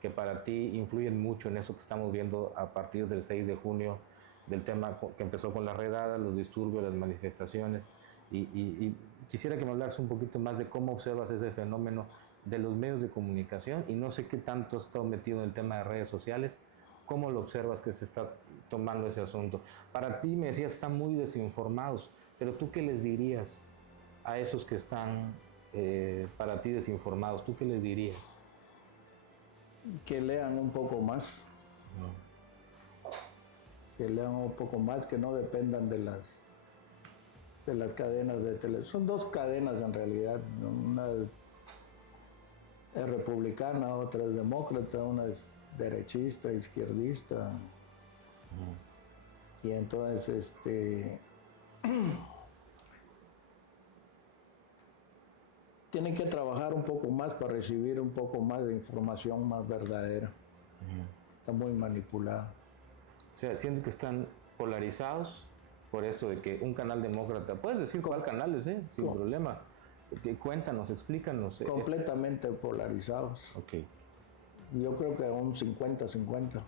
que para ti influyen mucho en eso que estamos viendo a partir del 6 de junio, del tema que empezó con las redadas, los disturbios, las manifestaciones, y quisiera que me hablaras un poquito más de cómo observas ese fenómeno de los medios de comunicación, y no sé qué tanto has estado metido en el tema de redes sociales, ¿cómo lo observas que se está tomando ese asunto? Para ti, me decías, están muy desinformados, pero ¿tú qué les dirías a esos que están para ti desinformados? ¿Tú qué les dirías? Que lean un poco más. Que lean un poco más, que no dependan de las cadenas de televisión. Son dos cadenas en realidad, una es republicana, otra es demócrata, una es derechista, izquierdista. Y entonces tienen que trabajar un poco más para recibir un poco más de información más verdadera. Está muy manipulada. O sea, sientes que están polarizados por esto de que un canal demócrata, puedes decir cuál canal es, sin problema. Cuéntanos, explícanos. Completamente polarizados. Ok. Yo creo que un 50-50.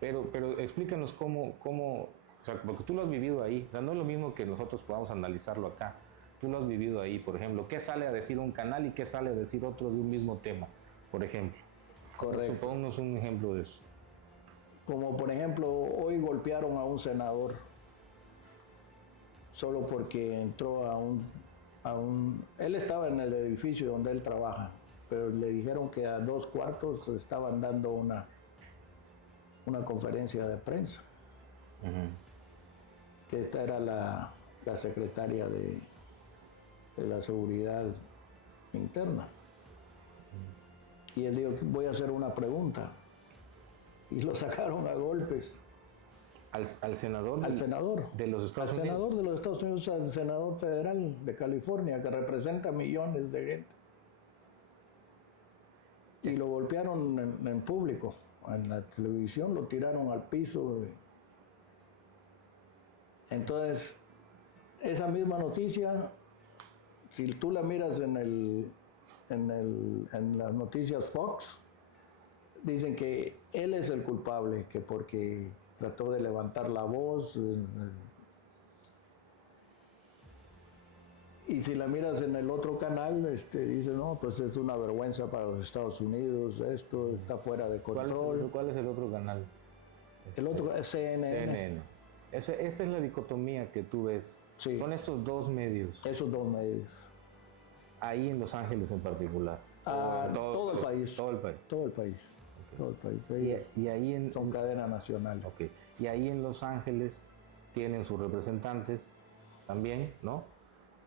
Pero explícanos cómo, o sea, porque tú lo has vivido ahí, o sea, no es lo mismo que nosotros podamos analizarlo acá. Tú lo has vivido ahí, por ejemplo, ¿qué sale a decir un canal y qué sale a decir otro de un mismo tema, por ejemplo? Correcto. Ponnos un ejemplo de eso. Como por ejemplo, hoy golpearon a un senador solo porque entró él estaba en el edificio donde él trabaja, pero le dijeron que a 2:15 estaban dando una conferencia de prensa. Que esta era la secretaria de la seguridad interna. Y él dijo, voy a hacer una pregunta. Y lo sacaron a golpes. ¿Al senador? Al senador. ¿De los Estados Unidos? Al senador de los Estados Unidos, al senador federal de California, que representa millones de gente. Y lo golpearon en público. En la televisión lo tiraron al piso. Entonces, esa misma noticia, si tú la miras en las noticias Fox, dicen que él es el culpable, que porque trató de levantar la voz. Y si la miras en el otro canal, dice, no, pues es una vergüenza para los Estados Unidos, esto está fuera de control. ¿Cuál es el otro canal? El otro es CNN. CNN. Esta es la dicotomía que tú ves. Sí. Son estos dos medios. Esos dos medios. Ahí en Los Ángeles en particular. Todo el país. Todo el país. Todo el país. Okay. Todo el país. Y ahí son cadena nacional. Okay. Y ahí en Los Ángeles tienen sus representantes también, ¿no?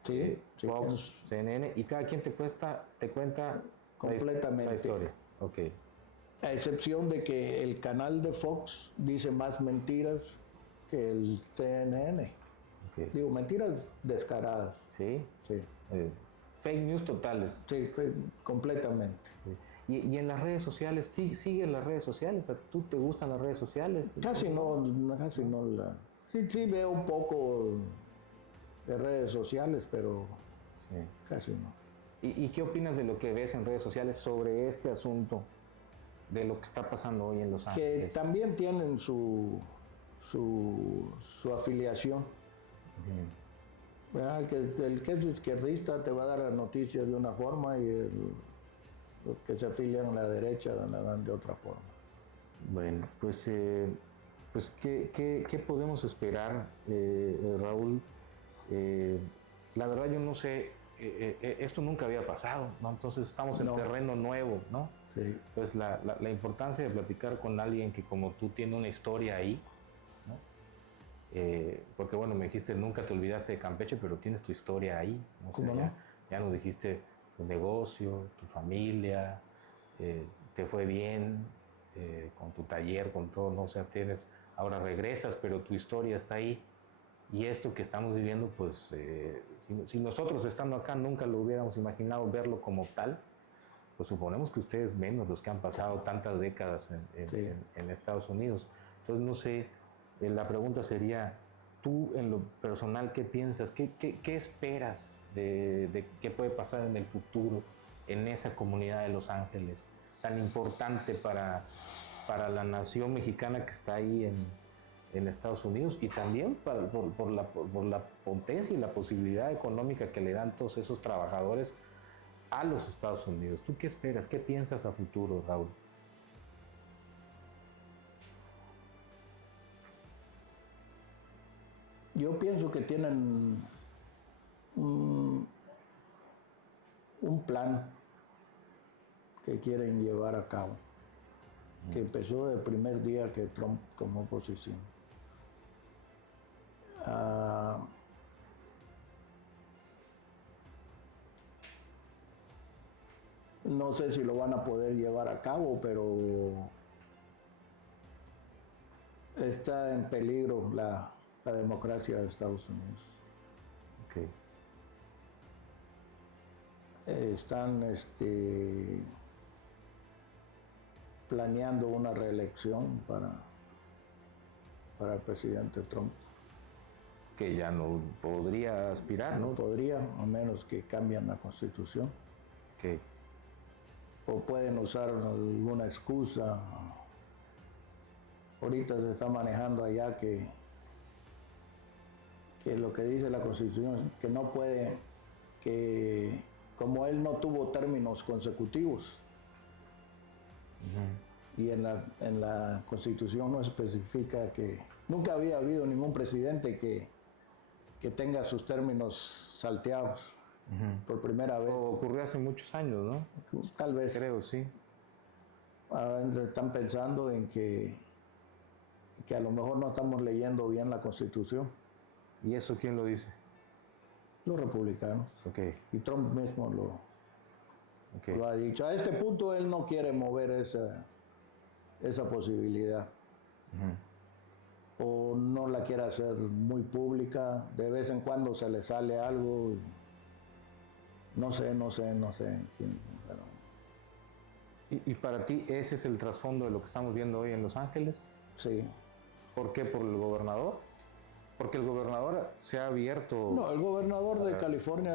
Sí. Fox, CNN, y cada quien te cuenta completamente la historia. Okay. A excepción de que el canal de Fox dice más mentiras que el CNN. Okay. Digo, mentiras descaradas. Sí. Sí. Fake news totales. Sí, completamente. Sí. Y en las redes sociales, ¿sigues las redes sociales? ¿Tú te gustan las redes sociales? Casi no. Sí veo un poco de redes sociales, pero Sí. casi no. ¿Y qué opinas de lo que ves en redes sociales sobre este asunto, de lo que está pasando hoy en Los Que Ángeles? también tienen su afiliación. ¿Verdad? Que el que es izquierdista te va a dar las noticias de una forma y los que se afilian a la derecha la dan de otra forma. Bueno, pues ¿qué podemos esperar, Raúl? La verdad yo no sé, esto nunca había pasado, ¿no? Entonces estamos en terreno nuevo, ¿no? Sí. Pues la importancia de platicar con alguien que como tú tiene una historia ahí, ¿no? Porque bueno, me dijiste, nunca te olvidaste de Campeche, pero tienes tu historia ahí, ¿no? O sea, ¿Cómo no? ya nos dijiste tu negocio, tu familia, te fue bien con tu taller, con todo, ¿no? O sea, ahora regresas, pero tu historia está ahí. Y esto que estamos viviendo, pues, si nosotros estando acá nunca lo hubiéramos imaginado verlo como tal, pues suponemos que ustedes menos, los que han pasado tantas décadas en Estados Unidos. Entonces, no sé, la pregunta sería, tú en lo personal, ¿qué piensas? ¿Qué esperas de qué puede pasar en el futuro en esa comunidad de Los Ángeles, tan importante para la nación mexicana que está ahí en Estados Unidos y también por la potencia y la posibilidad económica que le dan todos esos trabajadores a los Estados Unidos? ¿Tú qué esperas? ¿Qué piensas a futuro, Raúl? Yo pienso que tienen un plan que quieren llevar a cabo, que empezó el primer día que Trump tomó posesión. No sé si lo van a poder llevar a cabo, pero está en peligro la democracia de Estados Unidos. Okay. Están planeando una reelección para el presidente Trump. Que ya no podría aspirar, ¿no? No podría, a menos que cambien la constitución. Okay. O pueden usar alguna excusa. Ahorita se está manejando allá que lo que dice la constitución es que no puede, que como él no tuvo términos consecutivos, y en la constitución no especifica que nunca había habido ningún presidente que tenga sus términos salteados por primera vez. Ocurrió hace muchos años, ¿no? Tal vez. Creo, sí. Ahora están pensando en que a lo mejor no estamos leyendo bien la constitución. ¿Y eso quién lo dice? Los republicanos. Okay. Y Trump mismo lo ha dicho. A este punto él no quiere mover esa posibilidad. O no la quiere hacer muy pública. De vez en cuando se le sale algo. No sé. Pero... ¿Y para ti ese es el trasfondo de lo que estamos viendo hoy en Los Ángeles? Sí. ¿Por qué? ¿Por el gobernador? Porque el gobernador se ha abierto... No, el gobernador de California,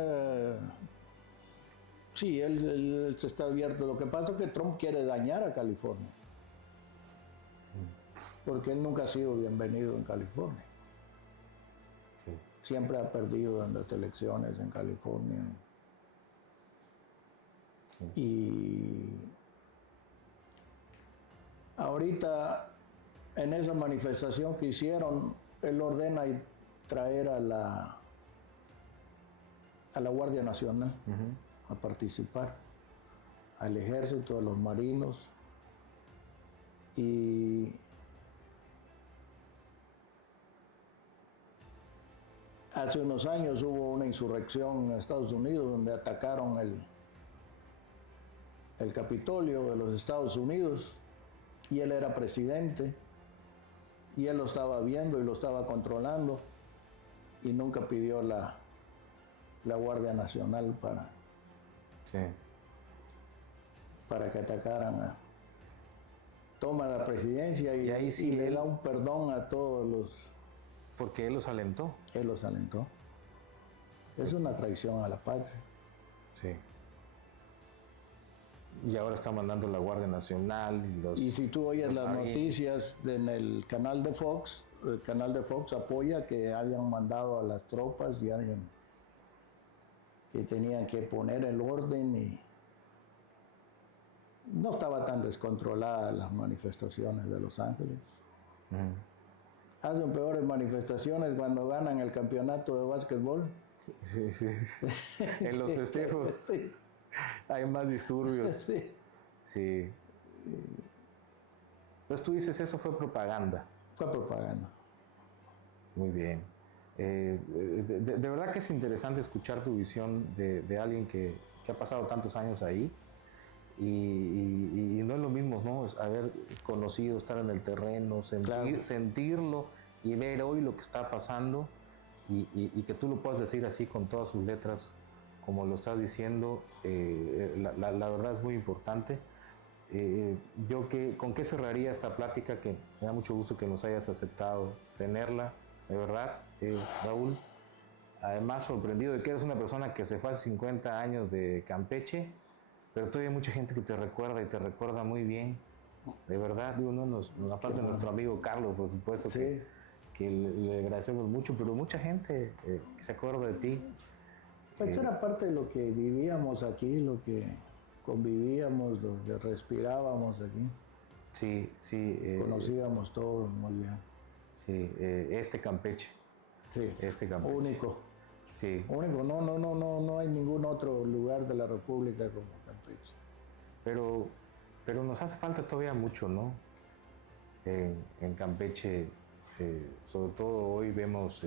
sí, él se está abierto. Lo que pasa es que Trump quiere dañar a California. Porque él nunca ha sido bienvenido en California. Sí. Siempre ha perdido en las elecciones en California. Sí. Y ahorita, en esa manifestación que hicieron, él ordena traer a la Guardia Nacional a participar, al ejército, a los marinos. Y hace unos años hubo una insurrección en Estados Unidos donde atacaron el Capitolio de los Estados Unidos y él era presidente. Y él lo estaba viendo y lo estaba controlando y nunca pidió la Guardia Nacional para para que atacaran toma la presidencia y ahí sí y le él- da un perdón a todos los... Porque él los alentó. Él los alentó. Es una traición a la patria. Sí. Y ahora está mandando la Guardia Nacional y los... Y si tú oyes los las marines. noticias en el canal de Fox, el canal de Fox apoya que hayan mandado a las tropas y que tenían que poner el orden y no estaba tan descontrolada las manifestaciones de Los Ángeles. Hacen peores manifestaciones cuando ganan el campeonato de básquetbol. Sí, sí. En los festejos Sí, hay más disturbios. sí. Sí. Entonces tú dices, eso fue propaganda. Fue propaganda. Muy bien. De verdad que es interesante escuchar tu visión de alguien que ha pasado tantos años ahí y no es lo mismo, ¿no? Es haber conocido, estar en el terreno, Claro. sentirlo y ver hoy lo que está pasando y que tú lo puedas decir así con todas sus letras, como lo estás diciendo, la verdad es muy importante. ¿Con qué cerraría esta plática? Que me da mucho gusto que nos hayas aceptado tenerla, de verdad, Raúl. Además, sorprendido de que eres una persona que se fue hace 50 años de Campeche, pero todavía hay mucha gente que te recuerda y te recuerda muy bien. De verdad, digo, aparte de nuestro amigo Carlos, por supuesto, Sí. que le agradecemos mucho, pero mucha gente que se acuerda de ti. Pues era parte de lo que vivíamos aquí, lo que convivíamos, lo que respirábamos aquí. Sí, sí. Conocíamos todos muy bien. Sí, este Campeche. Sí. Este Campeche. Único. Sí. Único. No hay ningún otro lugar de la República como Campeche. Pero nos hace falta todavía mucho, ¿no? En Campeche, sobre todo hoy vemos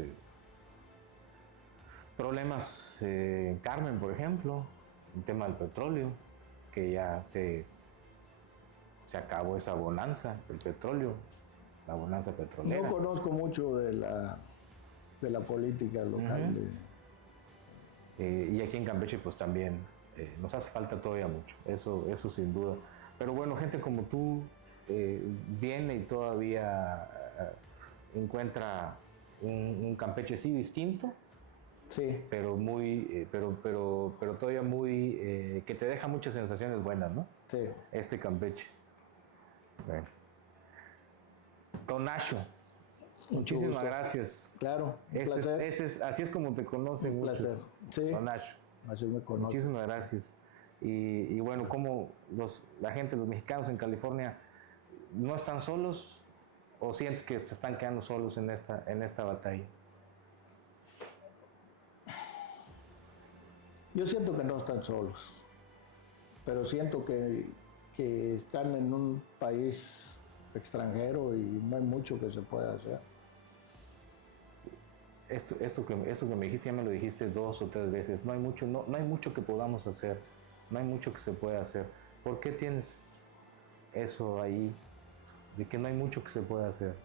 problemas en Carmen, por ejemplo, el tema del petróleo, que ya se acabó esa bonanza del petróleo, la bonanza petrolera. No conozco mucho de la política local. Y aquí en Campeche pues también nos hace falta todavía mucho, eso sin duda. Pero bueno, gente como tú viene y todavía encuentra un Campeche sí distinto, Sí. pero pero todavía muy que te deja muchas sensaciones buenas, ¿no? Sí. Este Campeche. Bueno. Don Nacho, muchísimas gusto. gracias. Claro, un placer. Así es como te conocen Un muchos. placer. Sí. Don Nacho. Así me conozco. Muchísimas gracias. Y bueno, ¿cómo la gente, los mexicanos en California, no están solos o sientes que se están quedando solos en esta batalla? Yo siento que no están solos, pero siento que están en un país extranjero y no hay mucho que se pueda hacer. Esto que me dijiste, ya me lo dijiste 2 o 3 veces. No hay mucho que podamos hacer, no hay mucho que se pueda hacer. ¿Por qué tienes eso ahí de que no hay mucho que se pueda hacer?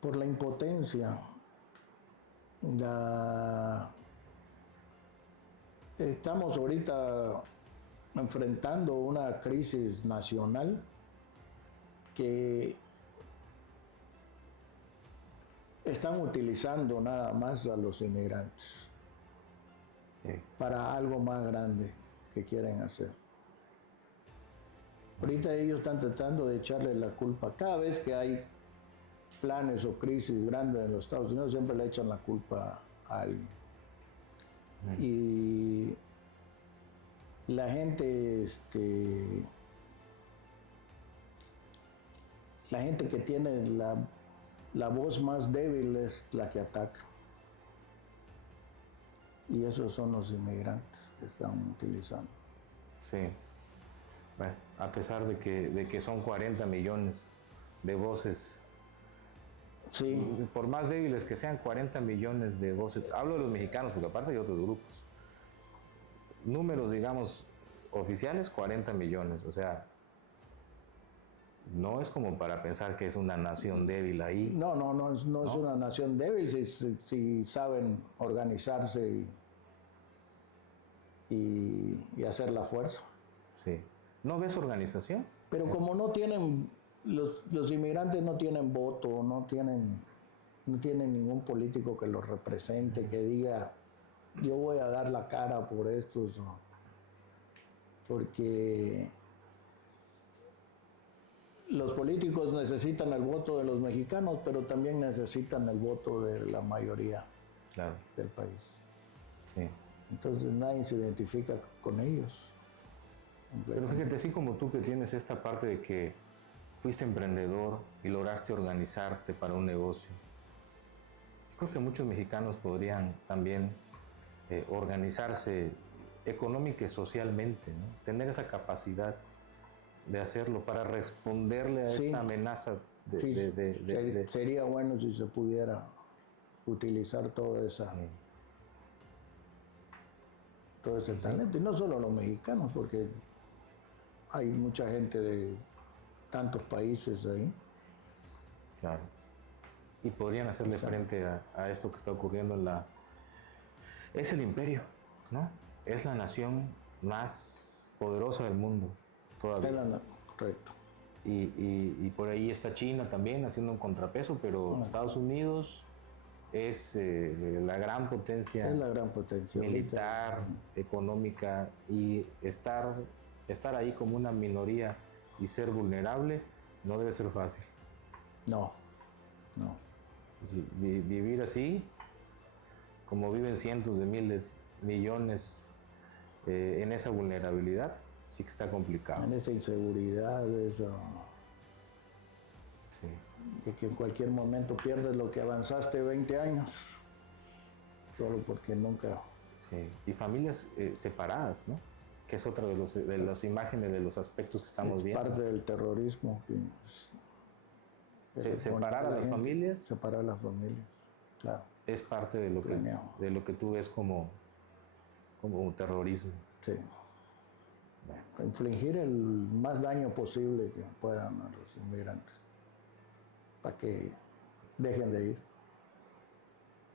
Por la impotencia. Estamos ahorita enfrentando una crisis nacional que están utilizando nada más a los inmigrantes para algo más grande que quieren hacer. Ahorita ellos están tratando de echarle la culpa. Cada vez que hay planes o crisis grandes en los Estados Unidos, siempre le echan la culpa a alguien. Y la gente, la gente que tiene la voz más débil es la que ataca. Y esos son los inmigrantes que están utilizando. Sí. Bueno, a pesar de que son 40 millones de voces. Sí. Por más débiles que sean 40 millones de voces, hablo de los mexicanos porque aparte hay otros grupos. Números, digamos, oficiales, 40 millones. O sea, no es como para pensar que es una nación débil ahí. No es una nación débil si saben organizarse y hacer la fuerza. Sí. ¿No ves organización? Pero como no tienen, los inmigrantes no tienen voto, no tienen ningún político que los represente, que diga, yo voy a dar la cara por estos, porque los políticos necesitan el voto de los mexicanos, pero también necesitan el voto de la mayoría del país. Sí. Entonces nadie se identifica con ellos. Pero fíjate, así como tú que tienes esta parte de que fuiste emprendedor y lograste organizarte para un negocio, creo que muchos mexicanos podrían también organizarse económica y socialmente, ¿no? Tener esa capacidad de hacerlo para responderle a esta amenaza sería bueno si se pudiera utilizar todo ese talento, y no solo los mexicanos, porque hay mucha gente de tantos países ahí. Claro. Y podrían hacerle frente a esto que está ocurriendo en la... Es el imperio, ¿no? Es la nación más poderosa del mundo todavía. Correcto. Y por ahí está China también haciendo un contrapeso, pero Estados Unidos es la gran potencia. Es la gran potencia militar, económica, y estar ahí como una minoría y ser vulnerable no debe ser fácil. No. Vivir así, como viven cientos de miles, millones, en esa vulnerabilidad, sí que está complicado. En esa inseguridad, Sí. De que en cualquier momento pierdes lo que avanzaste 20 años, solo porque nunca... Sí, y familias separadas, ¿no? Que es otra de las imágenes, de los aspectos que estamos viendo. Es parte del terrorismo. Separar a las familias. Separar a las familias, claro. Es parte de lo que tú ves como un terrorismo. Sí. Infligir el más daño posible que puedan a los inmigrantes, para que dejen de ir.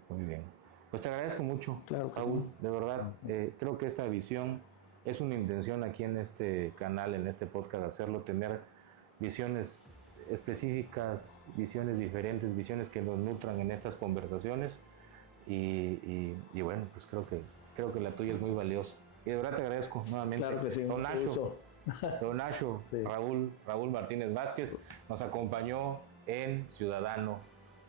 Muy bien. Pues te agradezco mucho, claro, Raúl, de verdad. Creo que esta visión es una intención aquí en este canal, en este podcast, hacerlo, tener visiones específicas, visiones diferentes, visiones que nos nutran en estas conversaciones. Y bueno, pues creo que la tuya es muy valiosa. Y de verdad te agradezco nuevamente. Claro que sí, Don Nacho, sí. Raúl Martínez Vázquez nos acompañó en Ciudadano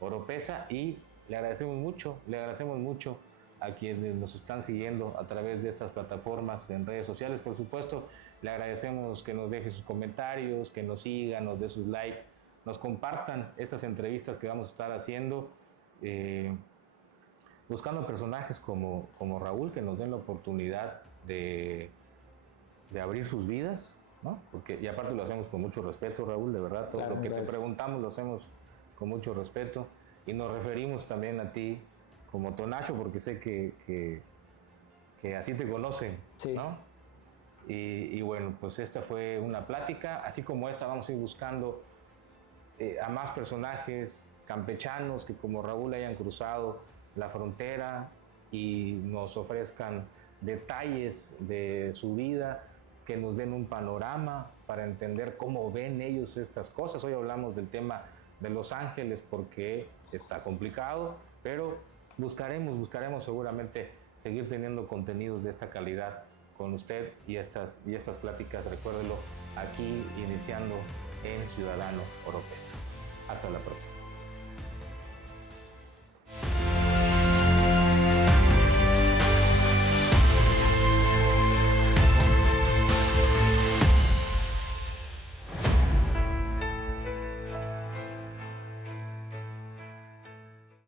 Oropesa, y le agradecemos mucho a quienes nos están siguiendo a través de estas plataformas en redes sociales. Por supuesto, le agradecemos que nos deje sus comentarios, que nos sigan, nos dé sus likes, nos compartan estas entrevistas que vamos a estar haciendo, buscando personajes como Raúl, que nos den la oportunidad de abrir sus vidas, ¿no? Y aparte lo hacemos con mucho respeto, Raúl, de verdad, todo lo que te preguntamos lo hacemos con mucho respeto, y nos referimos también a ti como Tonacho, porque sé que así te conocen, sí. ¿no? Y bueno, pues esta fue una plática, así como esta vamos a ir buscando a más personajes campechanos que como Raúl hayan cruzado la frontera y nos ofrezcan detalles de su vida, que nos den un panorama para entender cómo ven ellos estas cosas. Hoy hablamos del tema de Los Ángeles porque está complicado, pero buscaremos seguramente seguir teniendo contenidos de esta calidad con usted y estas pláticas, recuérdelo, aquí iniciando en Ciudadano Oropesa. Hasta la próxima.